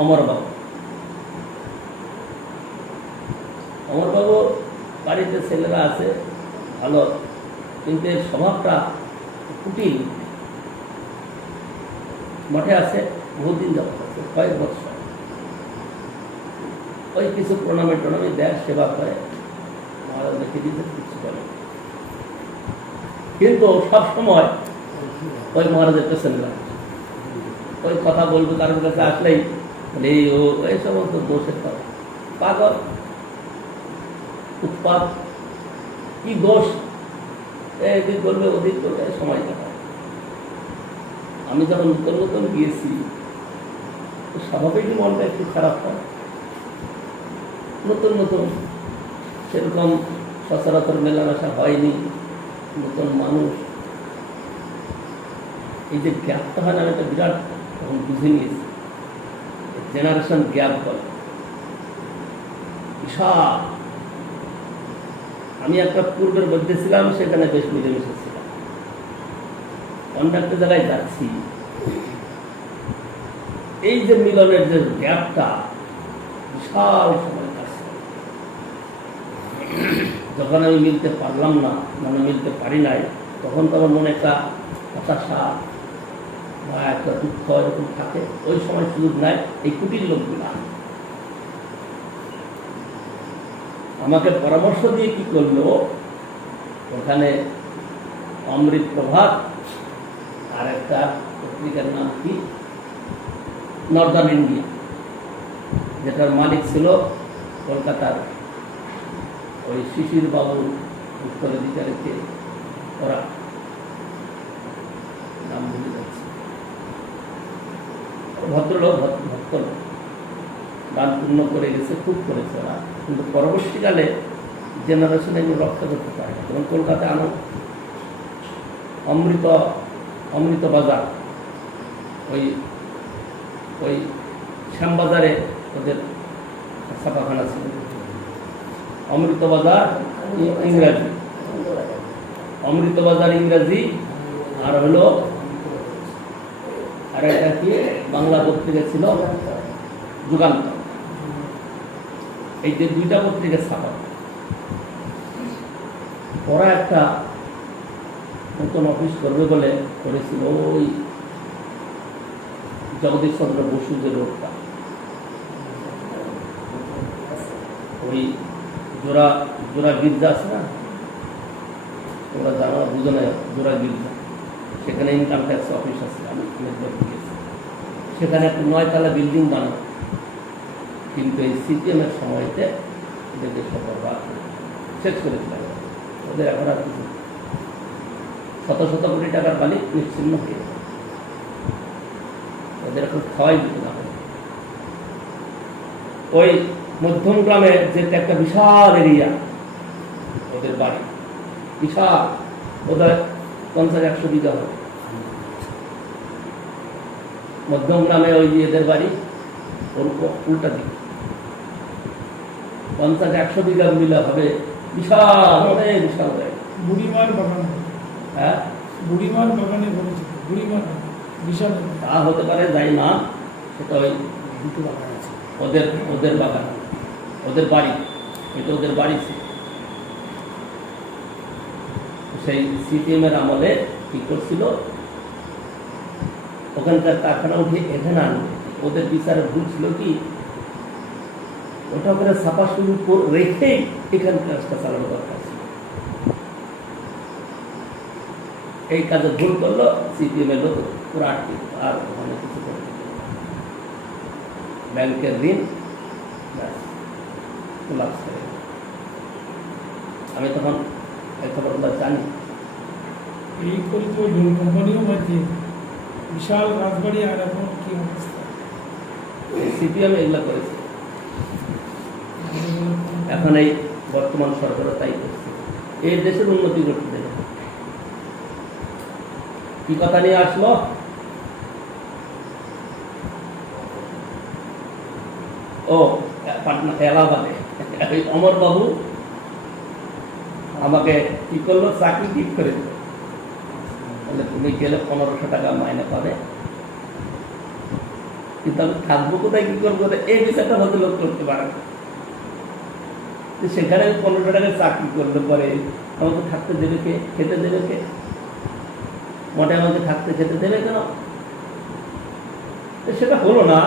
অমরবাবু। অমরবাবু বাড়িতে ছেলেরা আছে ভালো, কিন্তু এর স্বভাবটা কুটিল। মঠে আছে বহুদিন যাবত আছে, কয়েক বছর। ওই কিছু প্রণামী টনামী দেয়, সেবা করে, মহারাজ রেখে দিতে কিছু করে, কিন্তু সবসময় ওই মহারাজের পেছনে লাগে। ওই কথা বলবো কারোর কাছে আসলেই বলে এই সমস্ত দোষের কথা, পাগল, উৎপাত, কি দোষ, এদিক করবে ওদিক করবে, সময় কাটায়। আমি যখন নতুন নতুন গিয়েছি, স্বাভাবিকই মনটা একটু খারাপ হয়। নতুন নতুন সেরকম সচরাচর মেলামেশা হয়নি, নতুন মানুষ, এই যে গ্যাপটা হয় না, আমি একটা বিরাট তখন বুঝে নিয়েছি, জেনারেশন গ্যাপ বলে বিশাল। আমি একটা পূর্বের মধ্যে ছিলাম, সেখানে বেশ মিলেমিশে ছিলাম, অন্য একটা জায়গায় যাচ্ছি, এই যে মিলনের যে গ্যাপটা বিশাল সময় কাছে। যখন আমি মিলতে পারলাম না, মানে মিলতে পারি নাই, তখন তো আমার মনে একটা হতাশা বা একটা দুঃখ এরকম থাকে। ওই সময় সুযোগ নাই। এই কুটির লোকগুলা আমাকে পরামর্শ দিয়ে কি করলো, ওখানে অমৃত প্রভাত আর একটা পত্রিকার নাম কি, নর্দার্ন ইন্ডিয়া, যেটার মালিক ছিল কলকাতার ওই শিশির বাবু উত্তরাধিকারীকে, ওরা নাম ভুলে যাচ্ছে, ভদ্রলোক, ভক্তলোক, দান পূর্ণ করে গেছে, খুব করেছে ওরা, কিন্তু পরবর্তীকালে জেনারেশন এগুলো রক্ষা করতে পারে না। যেমন কলকাতায় আনো অমৃত বাজার, ওই শ্যামবাজারে ওদের ছাপাখানা ছিল। অমৃত বাজার ইংরাজি, অমৃত বাজার ইংরাজি, আর হলো আর একটা কি বাংলা পত্রিকা ছিল যুগান্তর। এই যে দুইটা পত্রিকা ছাপা, ওরা একটা নতুন অফিস করবে বলে করেছিল ওই জগদীশ চন্দ্র বসু যে রোডটা, ওই জোড়া গির্জা আছে না, ওরা জানা বুঝে না, জোড়া গির্জা, সেখানে ইনকাম ট্যাক্স অফিস আছে। আমি গিয়েছি, সেখানে একটা 9 তলা বিল্ডিং বানানো, কিন্তু এই সিপিএমের সময়তে এদেরকে সরকার শেষ করে দিল। ওদের এখন আর কিছু শত শত কোটি টাকার মালিক নিশ্চিন্ন হয়ে গেল, ওদের এখন খাওয়াই দিতে না। ওই মধ্যম গ্রামে যে একটা বিশাল এরিয়া, ওদের বাড়ি বিশাল, ওদের 50-100 বিঘা হবে। মধ্যম গ্রামে ওই এদের বাড়ি উল্টা দিকে 50-100 বিঘা মিলা হবে, বিশাল, অনেক বিশাল জায়গা। বুড়িমার বাগান, হ্যাঁ, বুড়িমার বাগানে বলেছিল, বুড়িমার বাগান বিশাল। তা হতে পারে, যাই না, সেটা ওই দুটো বাগান আছে, ওদের বাগান, ওদের বাড়ি, এটা ওদের বাড়ি ছিল। সেই সিপিএমের আমলে কি করছিল, ওখানকার কারখানা উঠে এখানে আনবে। ওদের বিচারে ভুল ছিল কি, ওটা ওখানে ছাপা শুরু রেখেই এখানে কাজটা চালানো দরকার ছিল। এই কাজে ভুল করলো সিপিএমের লোক, পুরো আটকে, আর ওখানে কিছু করে ব্যাংকের ঋণ কোলাপস করে। আমি তখন এই খবরগুলো জানি। এই করে তো ডোল কোম্পানিও মাঝে বিশাল রাজবাড়ি, আর এখন কি অবস্থা। সিপিএম এগুলো করেছে, এখন এই বর্তমান সরকারও তাই করছে। এই দেশের উন্নতি করতে দেবে। কি কথা নিয়ে আসলো, ও পাটনা এলাহাবাদে ওই অমর বাবু আমাকে কি করলো, চাকরি ঠিক করে দিল। বলে তুমি গেলে 1500 টাকা মাইনে পাবে, কিন্তু আমি থাকবো কোথায়, কি করবো কোথায়, এই বিচারটা ভদ্রলোক করতে পারে না। তো সেখানে আমি 15 টাকা চাকরি করলে পরে আমাকে থাকতে দেবে কে, খেতে দেবে কে? মোটে আমাকে থাকতে খেতে দেবে কেন? তো সেটা হলো না।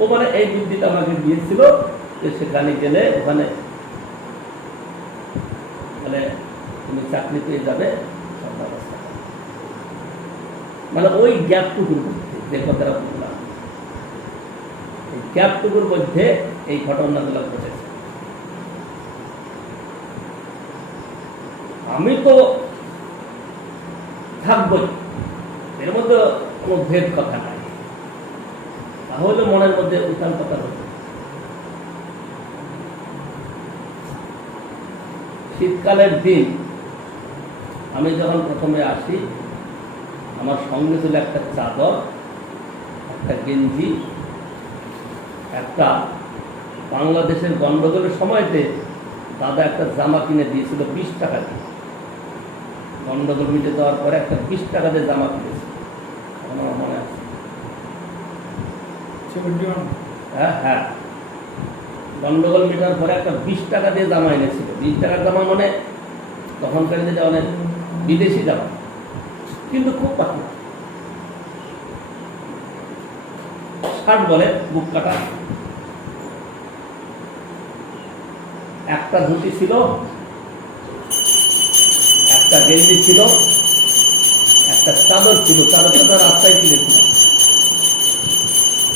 ও মানে এই বুদ্ধিটা আমাকে দিয়েছিল যে সেখানে গেলে ওখানে মানে তুমি চাকরি পেয়ে যাবে, সব ব্যবস্থা। মানে ওই গ্যাপটুকুর মধ্যে যে কথাটা বললাম, এই গ্যাপটুকুর মধ্যে এই ঘটনাগুলো ঘটেছে। আমি তো থাকবই, এর মধ্যে কোনো ভেদ কথা নাই, তাহলে মনের মধ্যে উত্থান কথা হতো। শীতকালের দিন আমি যখন প্রথমে আসি, আমার সঙ্গে ছিল একটা চাদর, একটা গেঞ্জি, একটা বাংলাদেশের গন্ডগোলের সময়তে দাদা একটা জামা কিনে দিয়েছিল 20 টাকা দিয়ে। গন্ডগোল মিটে দেওয়ার পরে একটা 20 টাকা দিয়ে জামা কিনেছিল, আমার মনে আছে। হ্যাঁ হ্যাঁ, গন্ডগোল মেটার পরে একটা 20 টাকা দিয়ে জামা এনেছিল। 20 টাকার জামা মানে তখনকার দিনে অনেক বিদেশি জামা, কিন্তু খুব পাতলা, শার্ট বলে, বুক কাটা। একটা ধুতি ছিল, একটা গেঞ্জি ছিল, একটা চাদর ছিল। চাদরটা রাস্তায় কিনেছিলাম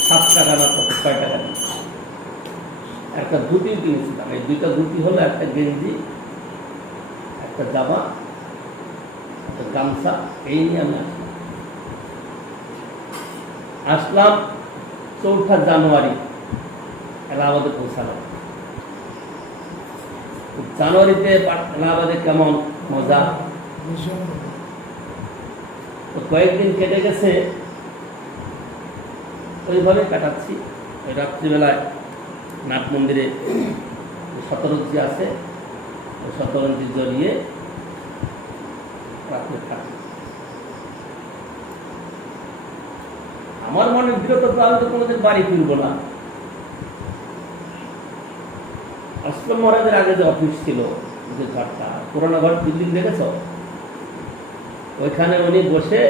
7 টাকা না কত, 6 টাকা। একটা ধুতিও কিনেছিলাম। এই 2টা ধুতি হলো, একটা গেঞ্জি, একটা জামা, একটা গামছা। এই নিয়ে আমি আসলাম 4 জানুয়ারি এলাহাবাদে পৌঁছালাম। জানুয়ারিতে এলাহাবাদে কেমন মজা, তো কয়েকদিন কেটে গেছে, ওইভাবে কাটাচ্ছি। ওই রাত্রিবেলায় নাট মন্দিরে শতরঞ্জি আছে, ওই শতরঞ্জি জড়িয়ে রাত্রে থাকি। আমার মনের বিরত, আমি তো কোনোদিন বাড়ি ফিরব না। আসলাম মহারাজের আগে যে অফিস ছিল, যে ঘরটা, পুরানো ঘর, বিল্ডিং দেখেছ, ওইখানে উনি বসে,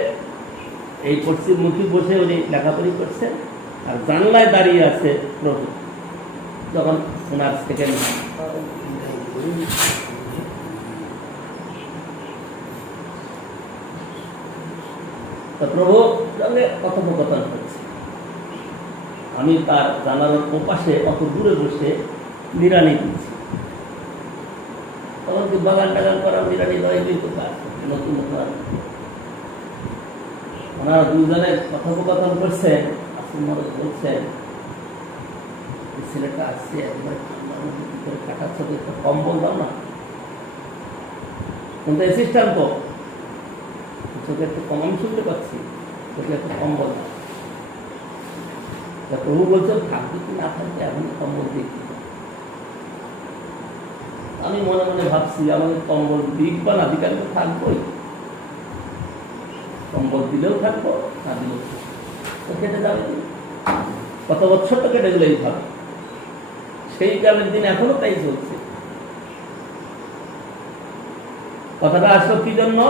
এই পশ্চিমমুখী বসে উনি লেখাপড়ি করছেন, আর জানলায় দাঁড়িয়ে আছে প্রভু। যখন ওনার সেকেন্ড প্রভু সঙ্গে কথোপকথন করছে, আমি তার জানালার ওপাশে অত দূরে বসে নিরানি দিচ্ছি। তখন কি বাগান টাগান করা নিরানি দেওয়াই তো কাজ, নতুন নতুন। ওনারা দুজনে কথোপকথন করছেন। আসল মহারাজ বলছেন, ছেলেটা আসছে একবার কাটাচ্ছে, একটা কম্বল দাও না। কিন্তু অ্যাসিস্ট্যান্ট তো চোখে একটু কম, আমি শুনতে পাচ্ছি, চোখে একটা কম্বল দাও। প্রভু বলছেন, থাকবে কি না থাকবে, এখন কম্বল দিই। আমি মনে মনে ভাবছি, আমাদের কম্বল দিক বা না দিক, আমি তো থাকবোই। কম্বল দিলেও থাকবো, না দিলেও তো কেটে যাবে। কত বছর তো কেটে গেলে এইভাবে। সেই কালের দিন এখনো তাই চলছে। কথাটা আসলো কি জন্য?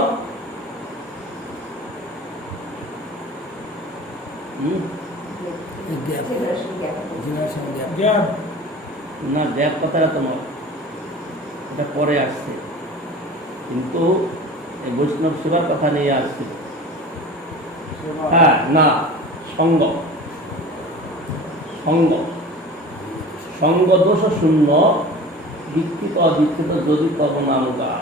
না, গ্যাপ কথাটা তো নয়, এটা পরে আসছে, কিন্তু এই বৈষ্ণব সেবার কথা নিয়ে আসছে। হ্যাঁ, না, সঙ্গ, সঙ্গ, সঙ্গ দোষ শূন্য, দীক্ষিত অদীক্ষিত যদি তব নাম গা,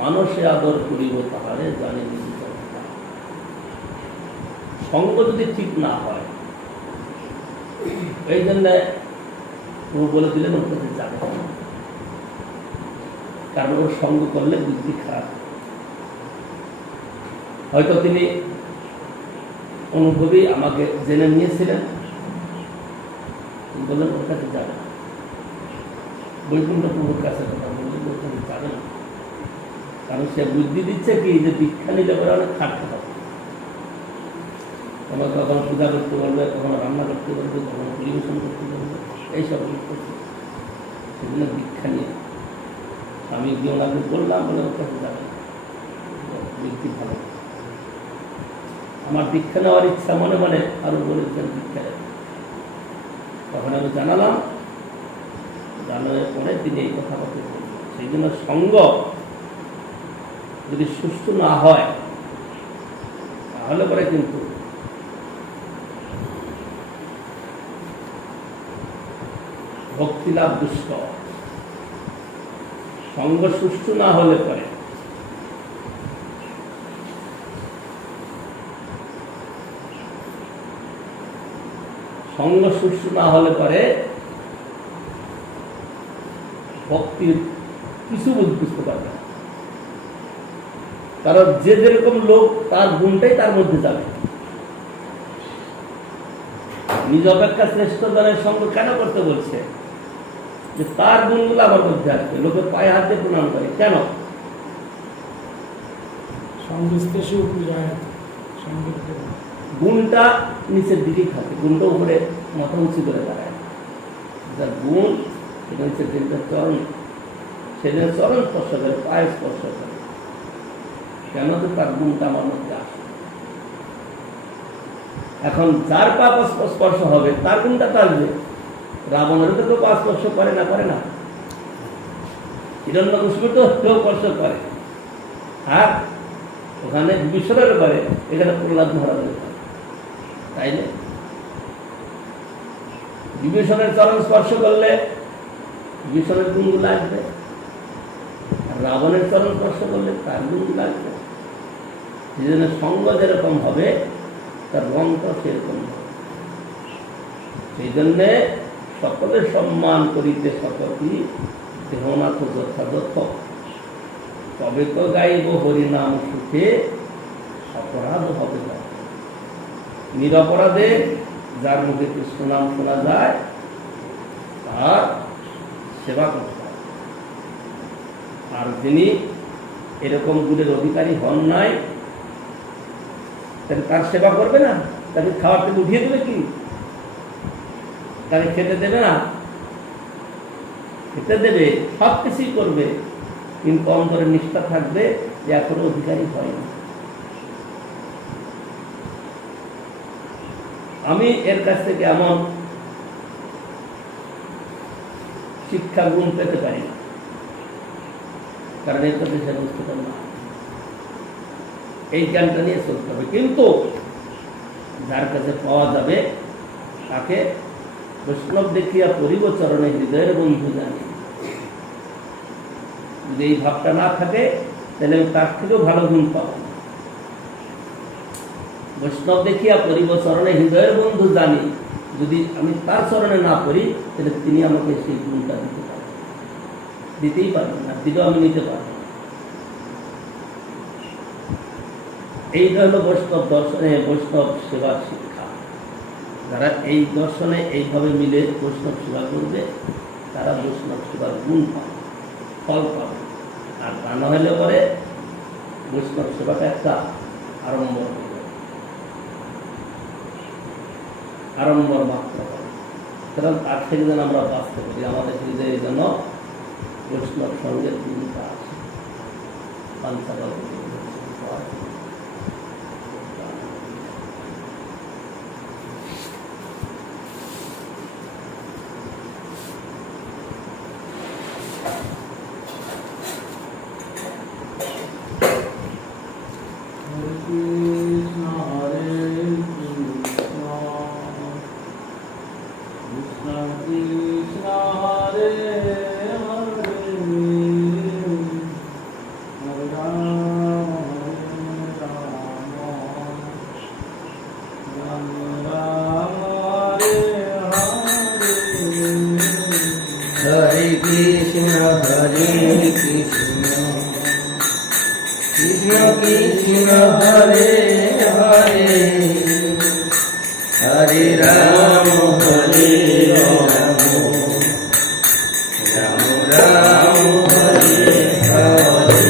মানুষে আদর করিব তাহারে জানি নিজে। সঙ্গ যদি ঠিক না হয়, এই জন্য প্রভু বলে দিলেন ওর কাছে যাবে, কারণ ওর সঙ্গ করলে বুদ্ধি খারাপ। হয়তো তিনি অনুভবী আমাকে জেনে নিয়েছিলেন, বললেন ওর কাছে যাবে না। বৈকুণ্ঠ প্রভুর কাছে কথা বললেন, ওর কাছে যাবে না, কারণ সে বুদ্ধি দিচ্ছে কি যে দীক্ষা নিলে পরে অনেক খাটতে হবে। কখনো কখনো পূজা করতে বলবে, কখনো রান্না করতে বলবে, কখনো পরিবেশন করতে বলবে, এইসব করতে। সেগুলো দীক্ষা নিয়ে আমি গিয়ে ওনাকে বললাম, বলে ওর কাছে যাবে ব্যক্তি ভালো। আমার দীক্ষা নেওয়ার ইচ্ছা মনে মনে আরো বলেছেন দীক্ষা নেবে। তখন আমি জানালাম, জানানোর পরে তিনি এই কথা বললেন। সেই জন্য সঙ্গ যদি সুস্থ না হয় তাহলে পরে কিন্তু ভক্তি লাভ দুষ্কর। সঙ্গ সুষ্ঠু না হলে পরে ভক্তির কিছু বুঝতে পারবে না। কারণ যে যেরকম লোক তার গুণটাই তার মধ্যে যাবে। নিজ অপেক্ষা শ্রেষ্ঠ জনের সঙ্গ কেন করতে বলছে? যে তার গুণগুলো আমার মধ্যে আসবে। লোকের পায়ে হাত দিয়ে প্রণাম করে কেন? গুণটা নিচের দিকেই থাকে, গুণটা উপরে মাথা উঁচু করে দাঁড়ায়। যার গুণ সেটা হচ্ছে চরণ, সেদিন চরণ স্পর্শ করে, পায়ে স্পর্শ করে। কেন? তো তার গুণটা আমার মধ্যে আসে। এখন যার পা স্পর্শ হবে তার গুণটা আসবে। রাবণেরও তো কেউ পা স্পর্শ করে না, হিরণ্যকশিপুর তো কেউ স্পর্শ করে, আর ওখানে বিশ্বরের করে, এখানে প্রহ্লাদ মহারাজের করে, তাই না? বিভীষণের চরণ স্পর্শ করলে বিভীষণের গুণগুলো আসবে, আর রাবণের চরণ স্পর্শ করলে তার গুণগুলো আসবে। সেই জন্য সঙ্গ যেরকম হবে তার রঙটা সেরকম হবে। সেই জন্যে সকলের সম্মান করিতে সকলটি দেহনাথ যথাযথ, তবে তো গাইব হরিনাম সুখে অপরাধ হবে না। নিরপরাধে যার মুখে কৃষ্ণ নাম শোনা যায় তার সেবা করতে হয়। আর যিনি এরকম গুণের অধিকারী হন নাই, তাহলে তার সেবা করবে না? তাকে খাওয়ার থেকে উঠিয়ে দেবে কি? তাকে খেতে দেবে না? খেতে দেবে, সব কিছুই করবে, কিন্তু অন্তরে নিষ্ঠা থাকবে যে এখনো অধিকারী হয়নি। আমি এর কাছ থেকে এমন শিক্ষা গুণ পেতে পারি না, কারণ এর কাছে সে বুঝতে পারে না। এই জ্ঞানটা নিয়ে চলতে হবে। কিন্তু যার কাছে পাওয়া যাবে তাকে বৈষ্ণব দেখিয়া পরিব চরণে হৃদয়ের বন্ধু জানি। যদি এই ভাবটা না থাকে তাহলে আমি তার থেকেও ভালো গুণ পাবো। বৈষ্ণব দেখিয়া পরিব চরণে হৃদয়ের বন্ধু জানি, যদি আমি তার চরণে না পড়ি তাহলে তিনি আমাকে সেই গুণটা দিতে পারবেন, দিতেই পারবেন না, দিলেও আমি নিতে পারবো না। এইটা হলো বৈষ্ণব দর্শনে বৈষ্ণব সেবার শিক্ষা। যারা এই দর্শনে এইভাবে মিলে বৈষ্ণব সেবা করবে তারা বৈষ্ণব সেবার গুণ পাবে, ফল পাবে। আর তা না হলে পরে বৈষ্ণব সেবাটা একটা আড়ম্বর মাত্র হবে। সুতরাং তার থেকে যেন আমরা বাঁচতে পারি, আমাদের হৃদয়ে যেন বৈষ্ণব সঙ্গের ভূমিকা আছে। Hare Krishna, Krishna Krishna, Hare Hare, Hare Rama, Hare Rama, Rama Rama, Hare Hare.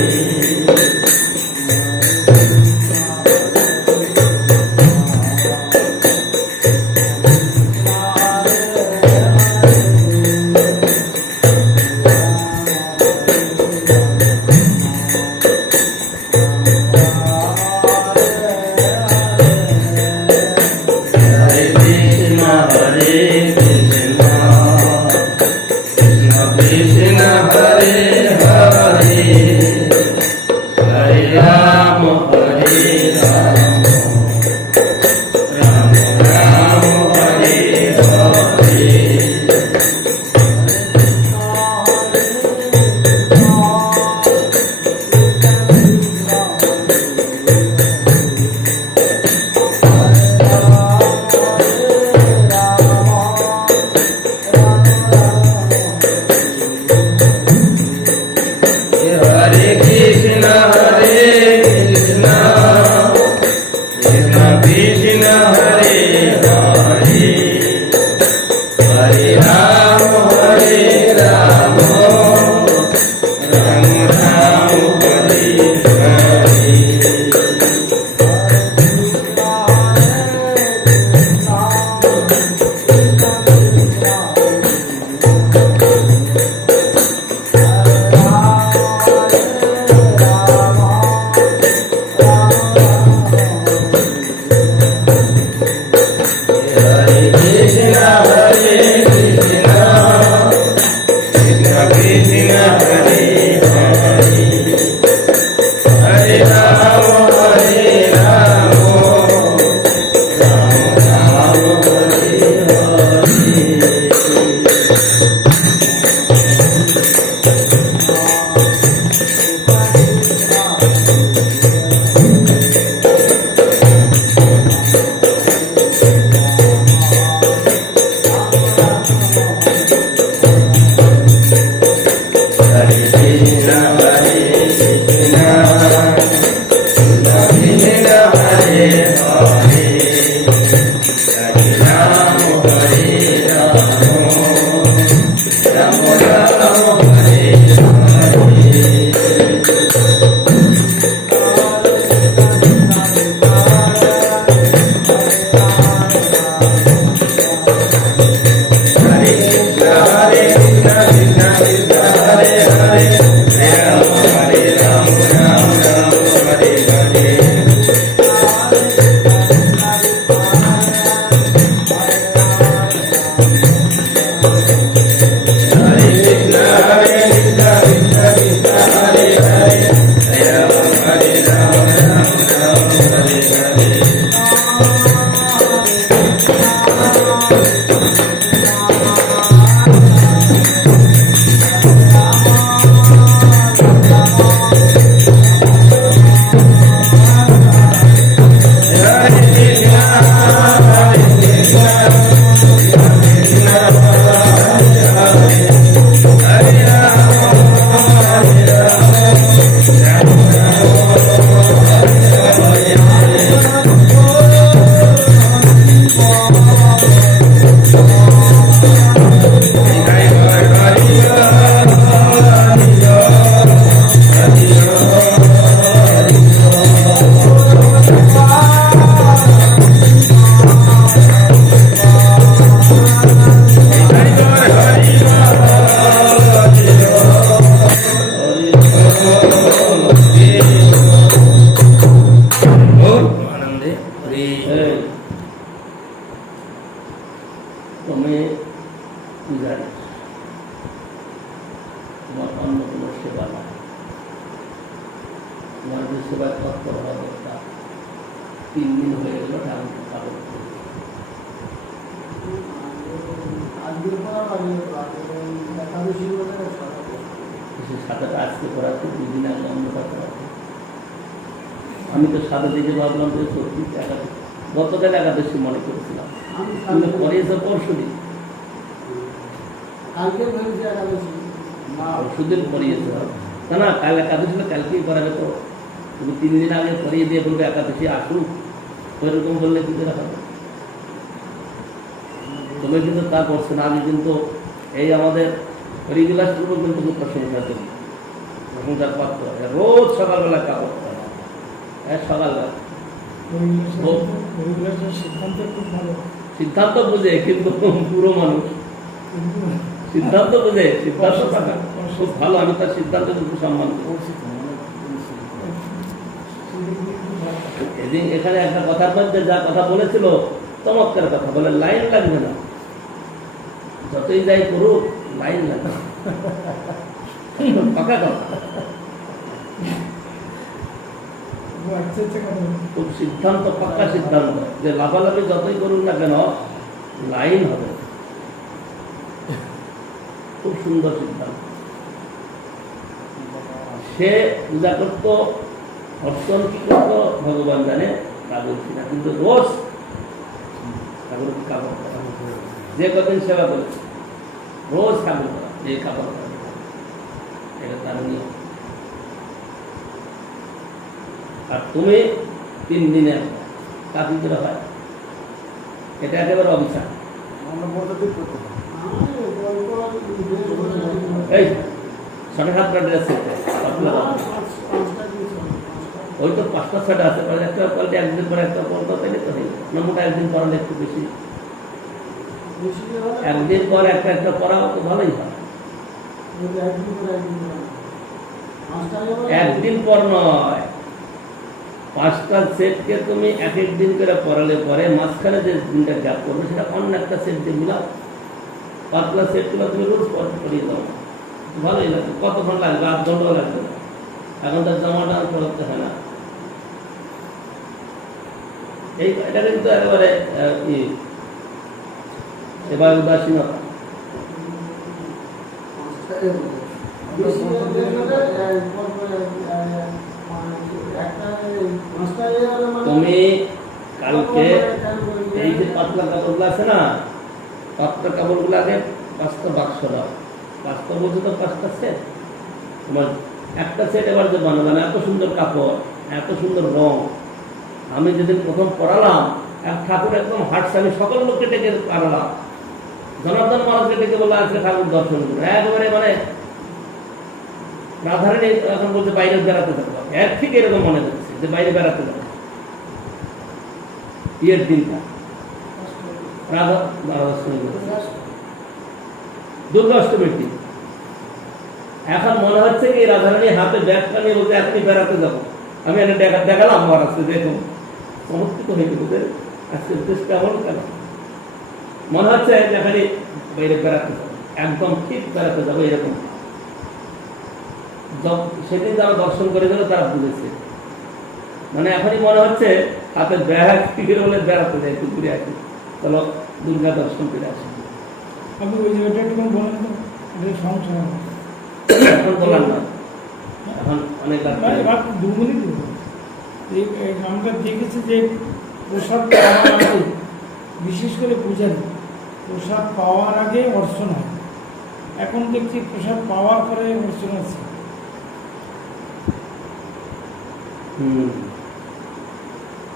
তুমি পূজারি, তোমার অন্য কোনো সেবা নাই, তোমার যে সেবায় তৎপর হওয়া দরকার 3 দিন হয়ে গেল ঠাকুর পালন করে। আজকের পর একাদশী বলে সাদাটা আজকে করাতে 2 দিন আগে অন্যটা করাতে। আমি তো সাদা দিকে ভাবলাম যে সত্যি একাদশী, গতকাল একাদশী মনে করেছিলাম, আমি কিন্তু পরেছে পরশু দিন, কালকে ভেবেছি একাদশী না পরশু দিন পরিয়েছে। না না, কাল একাদশী না, কালকেই করাবে। তো তুমি 3 দিন আগে পরিয়ে দিয়ে বলবে একাদশী আসুক, ওইরকম বললে কি করে হবে? তুমি কিন্তু তা করছো না। আমি কিন্তু এই আমাদের হরিবিলাস গুলো কিন্তু খুব প্রশংসা করি, প্রশংসার পাত্র। রোজ সকালবেলা কাপড় পরে, সকালবেলা সিদ্ধান্ত খুব ভালো, সিদ্ধান্ত বুঝে, কিন্তু পুরো মানুষ কিন্তু সিদ্ধান্ত বুঝে, সিদ্ধান্ত থাকা খুব ভালো। আমি তার সিদ্ধান্তের খুব সম্মান করি। এদিন এখানে একটা কথার মধ্যে যা কথা বলেছিল, চমৎকার কথা বলে, লাইন লাগবে না, যতই যাই করুক লাইন লাগবে না। পাকা কথা, খুব সিদ্ধান্ত, পাক্কা সিদ্ধান্ত যে লাফালাফি যতই করুক না কেন লাইন হবে। খুব সুন্দর সিদ্ধান্ত। সে পূজা করত, অর্চন কি করত ভগবান জানে, কাগজ কিনা, কিন্তু রোজ ঠাকুর কাপড় করা, যে কদিন সেবা করেছে রোজ ঠাকুর করা, যে কাপড় করা, এটা তার নিয়ম। আর তুমি 3 দিনে কাকি করে হয়, এটা একেবারে অবিচার। এই 7:30টা ড্রেস ওই তো 5টা 6টা আছে, একটা পাল্টে একদিন পরে একটা পড়তো, তাইলে তো হয়ে না, মোটা একদিন পড়ালে একটু বেশি, একদিন পর একটা পড়াও তো ভালোই হয়। একদিন পর নয়, 5টা সেটকে তুমি এক দিন করে পড়ালে পরে মাঝখানে যে দিনটা গ্যাপ করবে সেটা অন্য একটা সেট দিয়ে মিলাও। পাতলা সেটগুলো তুমি রোজ পড়িয়ে দাও, ভালোই লাগবে। কতক্ষণ লাগবে? 8 ঘন্টাও লাগবে না। এখন তার জামাটা পড়াতে হয় না। এটা কিন্তু একেবারে এবার উদাসীনতা। তুমি কালকে এই যে পাতলা কাপড়গুলো আছে না, পাতলা কাপড়গুলো আগে 5টা বাক্স দাও। 5টা বলছে তো 5টা সেট, তোমার একটা সেট এবার যে বানাবে না, এত সুন্দর কাপড়, এত সুন্দর রং। আমি যেদিন প্রথম পড়ালাম, এক ঠাকুর একদম হাঁটছে, আমি সকল লোককে ডেকে পারালাম, জনার্দন মানুষকে ডেকে বললাম আজকে ঠাকুর দর্শন করবো। একেবারে মানে রাধারানী এখন বলছে বাইরে বেড়াতে যাবো, ঠিক এরকম মনে হচ্ছে যে বাইরে বেড়াতে যাবো। বিয়ের দিনটা রাধা দুর্গাষ্টমীর দিন। এখন মনে হচ্ছে কি রাধারানী হাতে ব্যাগটা নিয়ে বলতে এখনই বেড়াতে যাবো। আমি এনে দেখালাম আমার আসছে, দেখুন সমর্থিত হয়ে গেল, আজকে দেশ কেমন কেন মনে হচ্ছে এখানে বাইরে বেড়াতে যাবো, একদম ঠিক বেড়াতে যাবো এরকম। সেদিন যারা দর্শন করে গেল তারা বুঝেছে, মানে এখনই মনে হচ্ছে হাতে ব্যাগ টিকিট বলে বেড়াতে যায়, একটু ঘুরে আসি, চলো দুর্গা দর্শন করে আসি। আপনি ওই জায়গাটা একটু বলেন তো, সমস্যা এখন বলার না, এখন অনেক রাত 2 মিনিট। আমরা দেখেছি যে প্রসাদ পাওয়ার আগে, বিশেষ করে পূজারি প্রসাদ পাওয়ার আগে অর্চন হয়। এখন দেখছি প্রসাদ পাওয়ার পরে অর্চন আছে।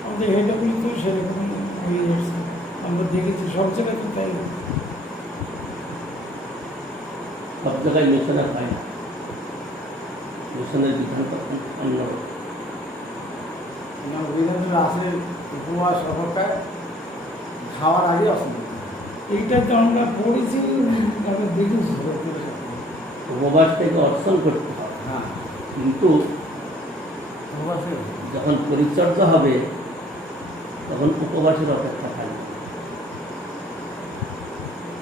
আমাদের এটা কিন্তু সেরকম হয়ে যাচ্ছে, আমরা দেখেছি সব জায়গায় তো তাই। সব জায়গায় মিশনে পাই না, মিশনের বিধান অন্য আসলে উপবাস অবস্থায় খাওয়ার আগে অসুবিধা। এইটা তো আমরা পড়েছি, আমরা দেখেছি। উপবাসটাকে অর্জন করতে হবে, হ্যাঁ, কিন্তু যখন পরিচর্যা হবে তখন উপবাসের অপেক্ষা থাকে।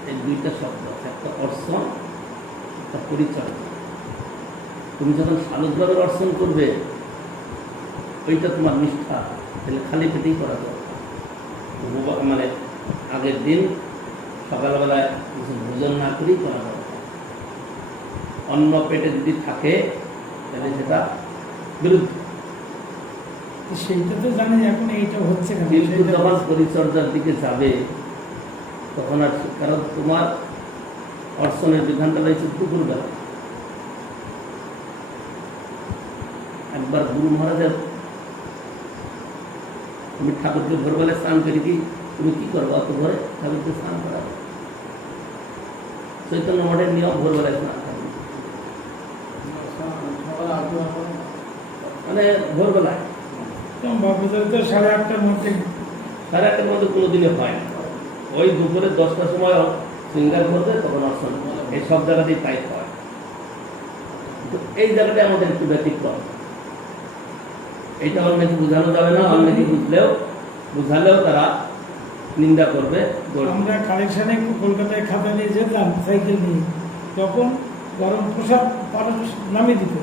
এই দুইটা শব্দ, একটা অর্চন, একটা পরিচর্যা। তুমি যখন সালুকভাবে অর্চন করবে, ওইটা তোমার নিষ্ঠা, তাহলে খালি পেটেই করা দরকার। মানে আগের দিন সকালবেলায় কিছু ভোজন না করেই করা দরকার। অন্য পেটে যদি থাকে তাহলে সেটা বিরুদ্ধ। সেইটা তো জানি এখন এইটা হচ্ছে না, কিন্তু সেইটা যখন পরিচর্যার দিকে যাবে তখন আর কারণ তোমার অর্চনের বিধানটা রয়েছে দুপুরবেলা। একবার গুরু মহারাজের, তুমি ঠাকুরকে ভোরবেলায় স্নান করি কি, তুমি কি করবো অত ভোরে ঠাকুরকে স্নান করাবে? চৈতন্য মঠের নিয়ম ভোরবেলায় স্নান করবে, মানে ভোরবেলায় বাবুদের তো 8:30টার মধ্যে। 8:30টার মধ্যে কোনোদিনই হয় না। ওই দুপুরে 10টার সময় সিঙ্গার করবে, তখন অর্চন। এই সব জায়গাতেই তাই হয়। কিন্তু এই জায়গাটায় আমাদের একটু ব্যতিক্রম। এইটা অনেকে বোঝানো যাবে না, অনেকে বুঝালেও তারা নিন্দা করবে। আমরা কালেকশনে কলকাতায় খাতা নিয়ে যেতাম সাইকেল নিয়ে, তখন গরম প্রসাদ মানুষ নামিয়ে দিত,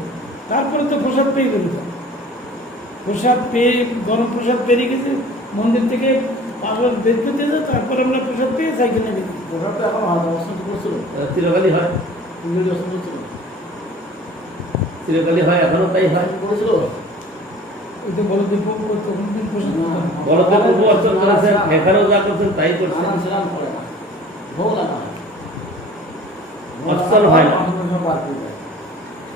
তারপরে তো প্রসাদ পেয়ে বেরোতাম। প্রসাদ পেয়ে, গরম প্রসাদ পেরিয়ে গেছে মন্দির থেকে আবার বের করতে যেত, তারপরে আমরা প্রসাদ পেয়ে সাইকেল নিয়ে দিতাম। প্রসাদটা এখন অবস্থান করছিল, চিরকালই হয়, চিরকালই হয়, এখনো তাই হয়। করেছিল ওই তো বলদেব তখন দিন প্রসাদ পেতাম। বড়দের পূর্ব অর্চন করেছেন, এখানেও যা করছেন তাই করছেন। অর্চন হয় না,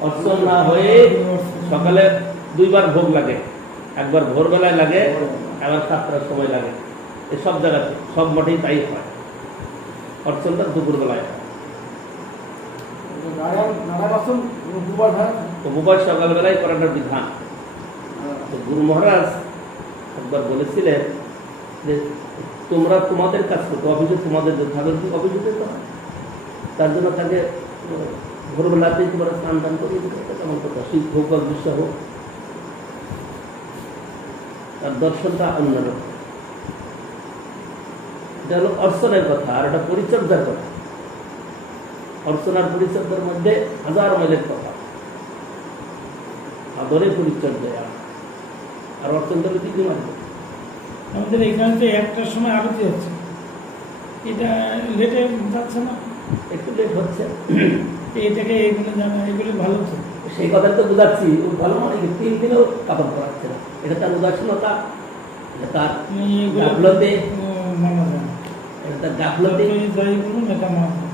অর্চন না হয়ে সকালে 2বার ভোগ লাগে, একবার ভোরবেলায় লাগে, আবার 7টার সময় লাগে। এই সব জায়গাতে, সব মঠেই তাই হয়। অর্চনটা দুপুরবেলায় হয়। উপবাস সকালবেলায় করাটার বিধান। তো গুরু মহারাজ একবার বলেছিলেন যে তোমরা তোমাদের কাজ করতো, অভিযোগ তোমাদের ঠাকুরকে অভিযোগ দিতে হয়, তার জন্য তাকে ভোরবেলাতেই তোমরা স্নান টান করিয়ে দিতে হবে। কেমন কথা, শীত হোক বা গ্রীষ্ম হোক, তার দর্শনটা অন্যরকম। এটা হলো অর্চনের কথা, আর এটা পরিচর্যার কথা। অর্চনার পরিচর্যার মধ্যে 1000 মাইলের কথা। আদরে পরিচর্যা আর অর্চন করলে কি মানবে? আমাদের এখানে তো 1টার সময় আরতি হচ্ছে, এটা লেটে যাচ্ছে না? একটু লেট হচ্ছে, এটাকে এগুলো জানা, এগুলো ভালো তো। সেই কথা তো বুঝাচ্ছি। ও ভালো মানে কি 3 দিনেও কাপড় পরাচ্ছে না, এটা তার উদাসীনতা, এটা তার গাফলতি, মানা যায় না। এটা তার গাফলতি। যাই বলুন, এটা মানা যায়।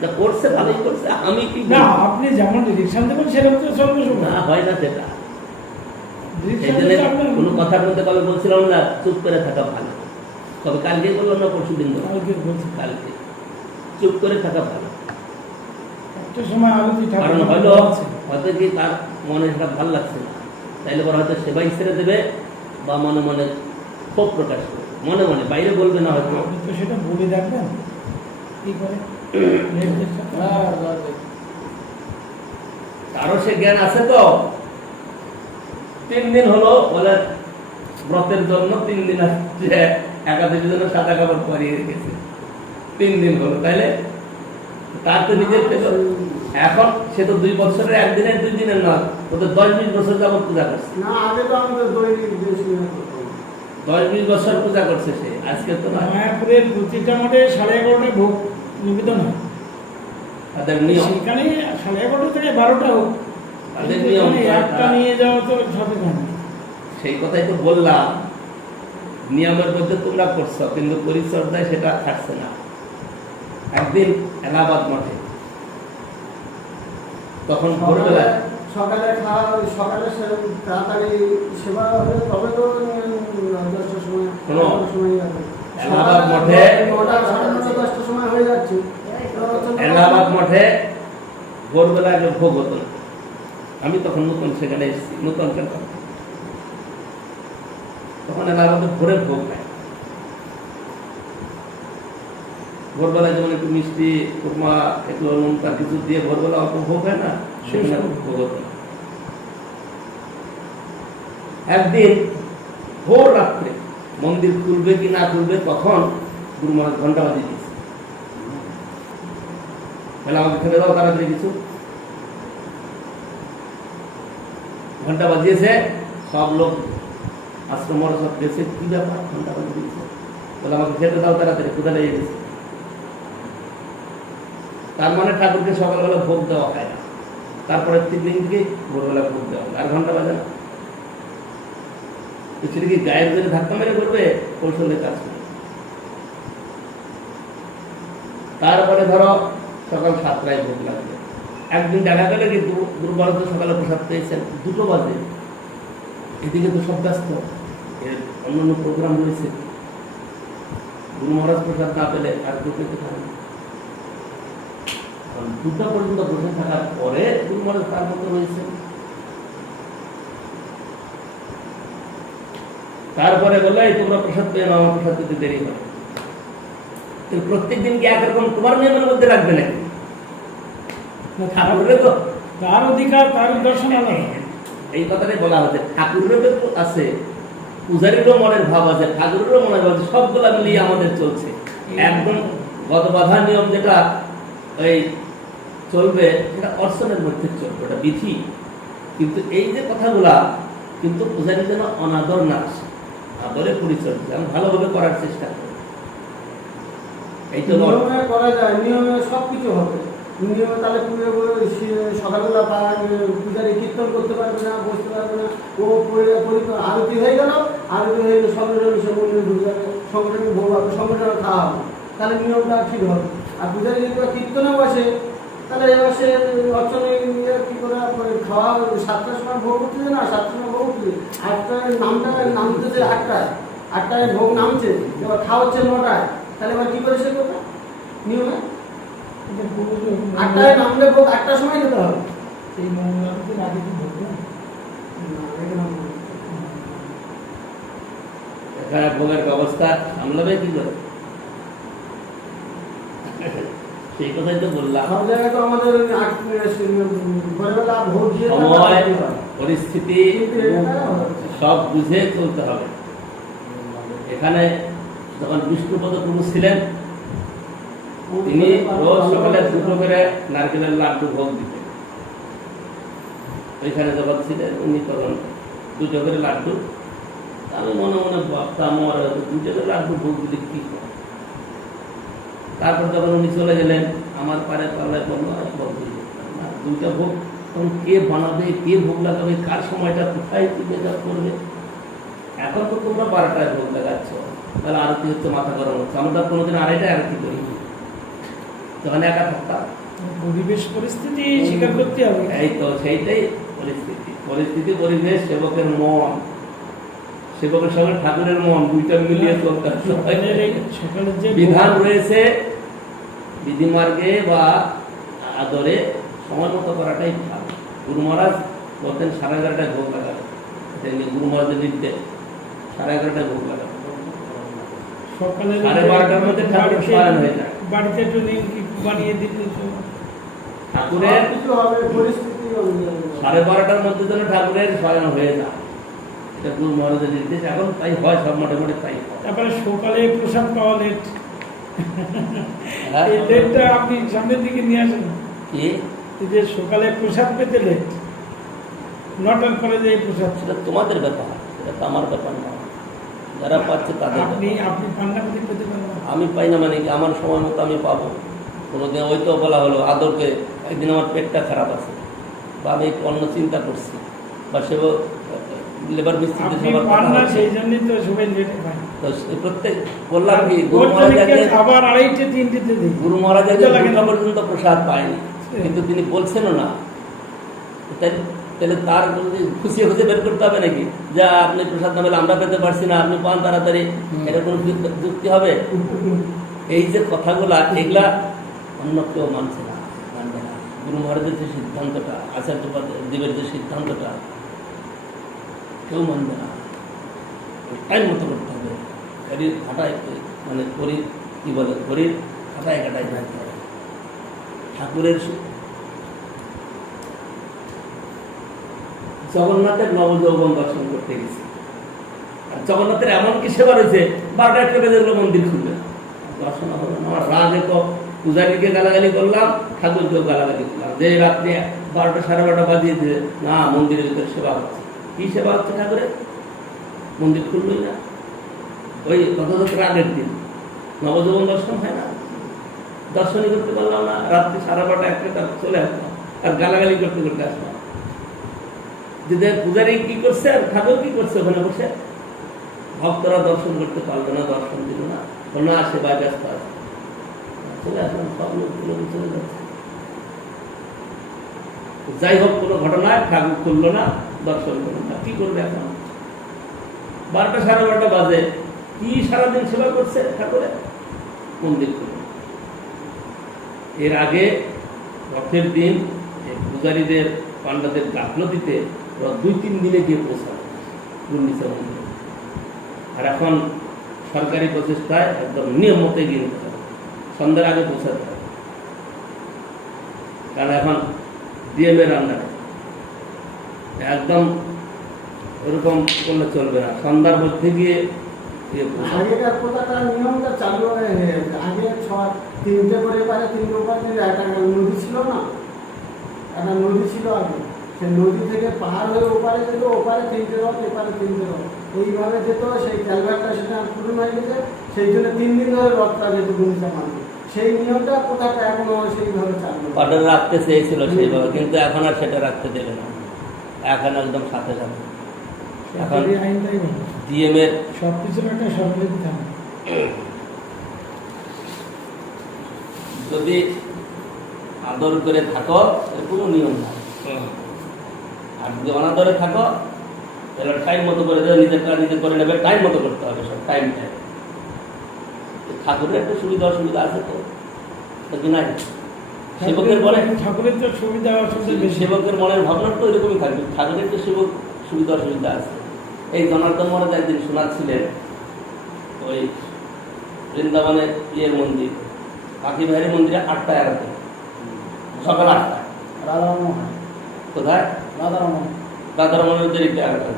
যা করছে ভালোই করছে, আমি কি না, আপনি যেমন ডিরেকশন দেবেন সেরকম তো চলবে সব না, হয় না সেটা। ডিরেকশন এই জন্য আপনার কোনো কথার মধ্যে কবে বলছিলাম না, চুপ করে থাকা ভালো। তবে কালকে বললাম না, পরশু দিন বললাম, কালকে বলছি, কালকে চুপ করে থাকা ভালো। একটা সময় আরতি কারণ হয়তো হয়তো কি তার মনে সেটা ভালো লাগছে না, তাইলে পরে হয়তো সেবাই ছেড়ে দেবে বা মনে মনে ক্ষোভ প্রকাশ করবে, মনে মনে, বাইরে বলবে না হয়তো। আপনি তো সেটা বলে দেখবেন কি করে। কারো সে জ্ঞান আছে তো। 3 দিন হলো বলে ব্রতের জন্য 3 দিন আসছে, একাদশীর জন্য সাদা কাপড় পরিয়ে রেখেছে, 3 দিন হলো। তাইলে তার তো নিজের পেছন, এখন সে তো 2 বছরের 1 দিনের 2 দিনের নয়, ও তো 10-20 বছর যাবত পূজা করছে। না, আগে তো আমাদের দৈনিক 10-20 বছর পূজা করছে সে, আজকে তো না। মায়াপুরের প্রতিটা মঠে 11:30টায় ভোগ নিবেদন হয়, তাদের নিয়ম, সেখানে 11:30 থেকে 12টা হোক, তাদের নিয়ম। একটা নিয়ে যাওয়া তো সবে জানে। সেই কথাই তো বললাম, নিয়মের মধ্যে তোমরা করছো, কিন্তু পরিচর্যায় সেটা থাকছে না। একদিন এলাহাবাদ মঠে, তখন ভোরবেলায় সকালে খাওয়া, সকালে তাড়াতাড়ি সেবা হলে তবে তো 10টার সময়, শোনো, 11টার সময় যাবে। এলাহাবাদ মঠে 9টা, 9:30, 10টার সময় হয়ে যাচ্ছে। এলাহাবাদ মঠে ভোরবেলা আগে ভোগ হতো না। আমি তখন নতুন সেখানে এসেছি, নতুন কেন, তখন এলাহাবাদে ভোরে ভোগ নেয়। ভোরবেলায় যেমন একটু মিষ্টি, উপমা, একটু নোনতা কিছু দিয়ে ভোরবেলা অত ভোগ হয় না, সেখানে ভোগ হতো না। একদিন ভোর রাত্রে মন্দির খুলবে কি না খুলবে তখন গুরু মহারাজ ঘন্টা বাজিয়ে দিয়েছে, তাহলে আমাকে খেতে দাও তাড়াতাড়ি কিছু। ঘন্টা বাজিয়েছে, সব লোক আশ্রম সব গেছে, কি ব্যাপার ঘন্টা বাজিয়ে দিয়েছে, তাহলে আমাকে খেতে দাও তাড়াতাড়ি, ক্ষুধা লেগে গেছে। তার মানে ঠাকুরকে সকালবেলা ভোগ দেওয়া হয় না, তারপরে 3 দিন থেকে ভোরবেলা ভোগ দেওয়া হয়, আর ঘন্টা বাজে না। সেটা কি গায়ের জন্য ধাক্কা মেরে করবে, কৌশলে কাজ করে। তারপরে ধরো সকাল 7টায় ভোগ লাগবে, একদিন দেখা গেলে কি দুর্বার সকালে প্রসাদ পেয়েছেন 2টো বাজে, এদিকে তো সব ব্যস্ত, এর অন্যান্য প্রোগ্রাম রয়েছে, গুরু মহারাজ প্রসাদ না পেলে আর কেউ পেতে পারে না। 2টা পর্যন্ত বসে থাকার পরে গুরু মহারাজ তার মতো রয়েছে। তারপরে বললে তোমরা প্রসাদ পেয়ে নাও, আমার প্রসাদ পেতে দেরি হবে। প্রত্যেক দিন কি একরকম তোমার নিয়মের মধ্যে রাখবে নাকি? ঠাকুরের তো তার অধিকার, তার দর্শন আলাদা। এই কথাটাই বলা হচ্ছে, ঠাকুরের তো আছে, পূজারীরও মনের ভাব আছে, ঠাকুরেরও মনের ভাব আছে, সবগুলা মিলিয়ে আমাদের চলছে। একদম গত বাধা নিয়ম যেটা ওই চলবে, সেটা অর্চনের মধ্যে চলবে, ওটা বিধি। কিন্তু এই যে কথাগুলা, কিন্তু পূজারী যেন অনাদর না আসে, আদরে পরিচর্যা আমি ভালোভাবে করার চেষ্টা করি। এই তো নিয়মে করা যায়, নিয়মে সবকিছু হবে। নিয়মে তাহলে সকালবেলা পূজারি কীর্তন করতে পারবে না, বসতে পারবে না, ও আরতি হয়ে গেল, আরতি হয়ে গেলে সংগঠন সে মন্দিরে ঢুকে যাবে, সংগঠনে ভোগ হবে, সংগঠনে খাওয়া হবে, তাহলে নিয়মটা ঠিক হবে। আর পূজারি যদি কীর্তনে বসে, তাহলে এবার সে অর্চনে কী করে খাওয়া 7টার সময় ভোগ করতে না, 7টার সময় ভোগ করতে, 8টায় নামতেছে, 8টায় ভোগ নামছে, এবার খাওয়া হচ্ছে 9টায়, তাহলে এবার কী করে সে করবে নিয়মে? 8টায় নামলে ভোগ 8টার সময় যেতে হবে। এই মঙ্গলবারকে আগে কি ভোগ না? এখানে ভোগের ব্যবস্থা সামলাবে কি করে? সেই কথাই তো বললাম, সব জায়গায় তো আমাদের ভোরবেলা ভোগ দিয়ে সময় পরিস্থিতি সব বুঝে চলতে হবে। এখানে যখন বিষ্ণুপদ প্রভু ছিলেন, তিনি রোজ সকালে 2টো করে নারকেলের লাড্ডু ভোগ দিতেন। ওইখানে যখন ছিলেন উনি তখন 2টো করে লাড্ডু, আমি মনে মনে ভাবতাম আমার 2টো করে লাড্ডু ভোগ দিলে কি করে। তারপর যখন উনি চলে গেলেন, আমার পারে পাল্লায় বললো ভোগ দিতে না, 2টা ভোগ তখন কে বানাবে, কে ভোগ লাগাবে, কার সময়টা কোথায় কি মেজাজ করবে। এখন তো তোমরা 12টায় ভোগ লাগাচ্ছ, তাহলে আরতি হচ্ছে, মাথা গরম হচ্ছে। আমরা কোনোদিন 2:30টায় আরতি করি, যখন একা থাকতাম। পরিবেশ পরিস্থিতি স্বীকার করতে হবে। এই তো সেইটাই পরিস্থিতি, পরিস্থিতি পরিবেশ, সেবকের মন, সেবকের সঙ্গে ঠাকুরের মন, 2টা মিলিয়ে চলতে হবে। সকালের যে বিধান রয়েছে, বিধিমার্গে বা আদরে সময় মতো করাটাই ভালো। গুরু মহারাজ বলতেন 11:30টায় ভোগ লাগাবে, গুরু মহারাজের নির্দেশ 11:30টায় ভোগ লাগাবে। সকালে 12:30টার মধ্যে ঠাকুর শয়ন হয়ে যায়। বাড়িতে একটু নিমকি বানিয়ে দিতে ঠাকুরের কিছু হবে পরিস্থিতি অনুযায়ী। 12:30টার মধ্যে যেন ঠাকুরের শয়ন হয়ে যায়, এটা গুরু মহারাজের নির্দেশ। এখন তাই হয়, সব মোটামুটি তাই হয়। তারপরে সকালে প্রসাদ পাওয়া লেট, হ্যাঁ? এই লেটটা আপনি সামনের দিকে নিয়ে আসেন। কি এই যে সকালে প্রসাদ পেতে লেট, 9টার পরে যে এই প্রসাদ, সেটা তোমাদের ব্যাপার, এটা তো আমার ব্যাপার না। যারা পাচ্ছে তাদের আপনি ব্যাপার। আপনি পান্না পেতে পেতে পারবেন না। আমি পাই না মানে কি, আমার সময় মতো আমি পাবো। কোনোদিন ওই তো বলা হলো আদরকে, একদিন আমার পেটটা খারাপ আছে, বা আমি একটু অন্য চিন্তা করছি, বা সে লেবার মিস্ত্রিতে আপনি সবার পান কথা না, হচ্ছে। সেই জন্যই তো সবাই লেটে পায়। তো প্রত্যেক বললাম কি, ওর জন্য কি আবার 2:30 3টেতে দিই। গুরু মহারাজ এটা লাগে না। পর্যন্ত প্রসাদ পায়নি, কিন্তু তিনি বলছেনও না। তাহলে তার খুশি খুশি বের করতে হবে নাকি, যা আপনি প্রসাদ না পেলে আমরা পেতে পারছি না, আপনি পান তাড়াতাড়ি, এটা কোনো যুক্তি হবে? এই যে কথাগুলা, এগুলা অন্য কেউ মানছে না, মানবে না। গুরু মহারাজের যে সিদ্ধান্তটা, আচার্য দেবের যে সিদ্ধান্তটা, কেউ মানবে না। টাইম মতো করতে হবে। শরীর খাটায়, মানে শরীর কি বলে, শরীর খাটায় কাটায় থাকতে হবে। ঠাকুরের জগন্নাথের নবযৌবন দর্শন করতে গেছি, আর জগন্নাথের এমন কি সেবা রয়েছে 12টা 1টা বেজে গেলো মন্দির খুলবে দর্শন হলো না। আমার রাগে তো পূজারীকে গালাগালি করলাম, ঠাকুরকেও গালাগালি করলাম, যে রাত্রে 12টা 12:30 বাজিয়েছে না মন্দিরের ভিতরে সেবা হচ্ছে। কি সেবা হচ্ছে ঠাকুরের? মন্দির খুললই না। ওই রথযাত্রার আগের দিন নবযৌবন দর্শন হয় না, দর্শনই করতে পারলাম না, রাত্রি 12:30 1টা চলে আসলাম আর গালাগালি করতে করতে আসলাম। যে পূজারী কি করছে আর ঠাকুর কি করছে ওখানে বসে, ভক্তরা দর্শন করতে পারলো না, দর্শন দিল না, না সেবা ব্যস্ত আছে, চলে আসলাম, সব লোকগুলো চলে যাচ্ছে। যাই হোক, কোনো ঘটনায় ঠাকুর খুললো না, দর্শন করলো না, কি করবে এখন? 12টা 12:30 বাজে, কি সারাদিন সেবা করছে ঠাকুরের? মন্দির খুলল। এর আগে রথের দিন পূজারীদের পান্ডাদের গাফলতিতে 2-3 দিনে গিয়ে পৌঁছানো গুন্ডিচা মন্দিরে। আর এখন সরকারি প্রচেষ্টায় একদম নিয়ম মতো এগিয়ে নিতে হবে, সন্ধ্যার আগে পৌঁছাতে হবে। কারণ এখন ডিএম এর আন্ডারে একদম এরকম করলে চলবে না, সন্ধ্যার মধ্যে গিয়ে আগেকার কোথাটা নিয়মটা চালু হয়ে গেছে। আগে 3টে করে পারে, 3টে পারে, একটা নদী ছিল না, একটা নদী ছিল আগে, সেই নদী থেকে পাহাড় হয়ে ওপারে যেত, ওপারে 3টে রথ, এপারে 3টে রথ, এইভাবে যেত। সেই ক্যালভারটা সেটা পুরো হয়ে গেছে, সেই জন্য 3 দিন ধরে রথটা যেত গুন্ডিচা মন্দির। সেই নিয়মটা কোথাটা এখনো সেইভাবে চালু পাটন রাখতে চেয়েছিল সেইভাবে, কিন্তু এখন আর সেটা রাখতে দেবে না, এখন একদম সাথে সাথে এখন আইনটাই নেই, ডিএম এর সবকিছুর একটা সরকারি থাকে। যদি আদর করে থাকো এর কোনো নিয়ম নাই, আর যদি অনাদরে থাকো তাহলে টাইম মতো করে দেবে, নিজের কাজ নিজে করে নেবে, টাইম মতো করতে হবে সব, টাইম টাইম। ঠাকুরের একটা সুবিধা অসুবিধা আছে তো নাকি নাই? সেবকের মনে ঠাকুরের তো সুবিধা অসুবিধা বেশি, সেবকের মনের ভাবনা তো এরকমই থাকবে, ঠাকুরের তো সেবক সুবিধা অসুবিধা আছে। এই জনার্দন মহারাজ একদিন শোনাচ্ছিলেন ওই বৃন্দাবনের ইয়ের মন্দির, কাকি ভাইয়ের মন্দিরে 8টায় আরতি, সকাল 8টায়। রাধারমণ, কোথায়? রাধারমণ রাধারমণের দেরিতে আরতি।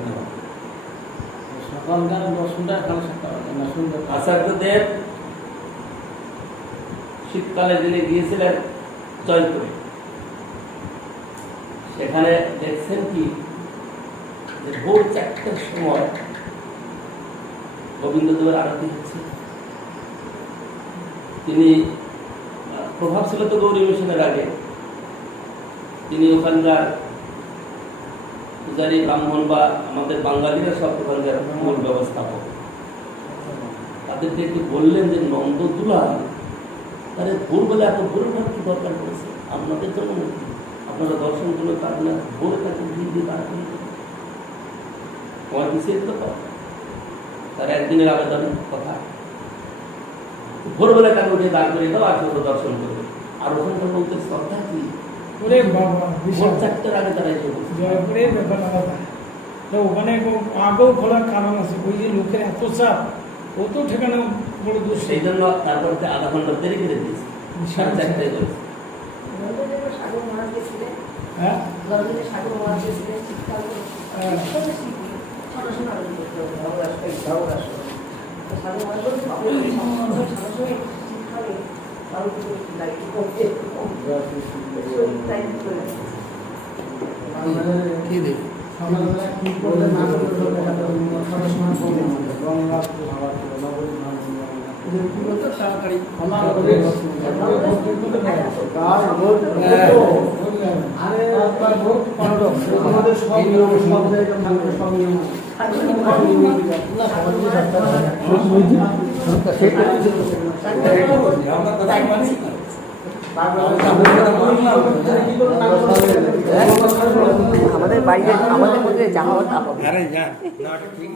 সকালকার 10টায় 7:30 না সন্ধ্যা। আচার্যদেব শীতকালে যিনি গিয়েছিলেন জয়পুরে, সেখানে দেখছেন কি যে ভোর 4টার সময় গোবিন্দদেবের আরতি হচ্ছে। তিনি প্রভাব ছিল তো গৌরী মিশনের আগে, তিনি ওখানকার পূজারী ব্রাহ্মণ বা আমাদের বাঙালিরা সব ওখানকার মূল ব্যবস্থাপক, তাদেরকে একটু বললেন যে নন্দ দুলাল তাহলে ভোরবেলা এত ভোরে কি দরকার পড়েছে আপনাদের জন্য নাকি? আপনারা দর্শন করে পারেন না, ভোরে তাকে ভিড় দিয়ে বার করে তোমার পিছিয়ে তো তার একদিনের আবেদনের কথা, ভোরবেলা তাকে উঠে দাঁড় করে দাও, আর দর্শন করবে। আর ওখানকার লোকদের শ্রদ্ধা কি, ওরে বাবা, ভোর 4টার আগে তারা এসে জয়পুরে ব্যাপার আলাদা। তো ওখানে আগেও খোলার কারণ আছে, ওই যে লোকের এত চাপ, ও তো ঠিকানা বড় দোষ। সেই জন্য তারপর আধা ঘন্টা দেরি করে দিয়েছে, 4:30টায় করেছে। হ্যাঁ, কি দেবে? সকালবেলা কি করলে না করলে সবার সময় করবে গঙ্গা কি বলতো তাড়াতাড়ি আরে আমাদের সব নিয়ম, সব জায়গায় থাকবে, সব নিয়ম আমাদের বাড়িতে আমাদের মধ্যে যাওয়া আরে যা না ঠিক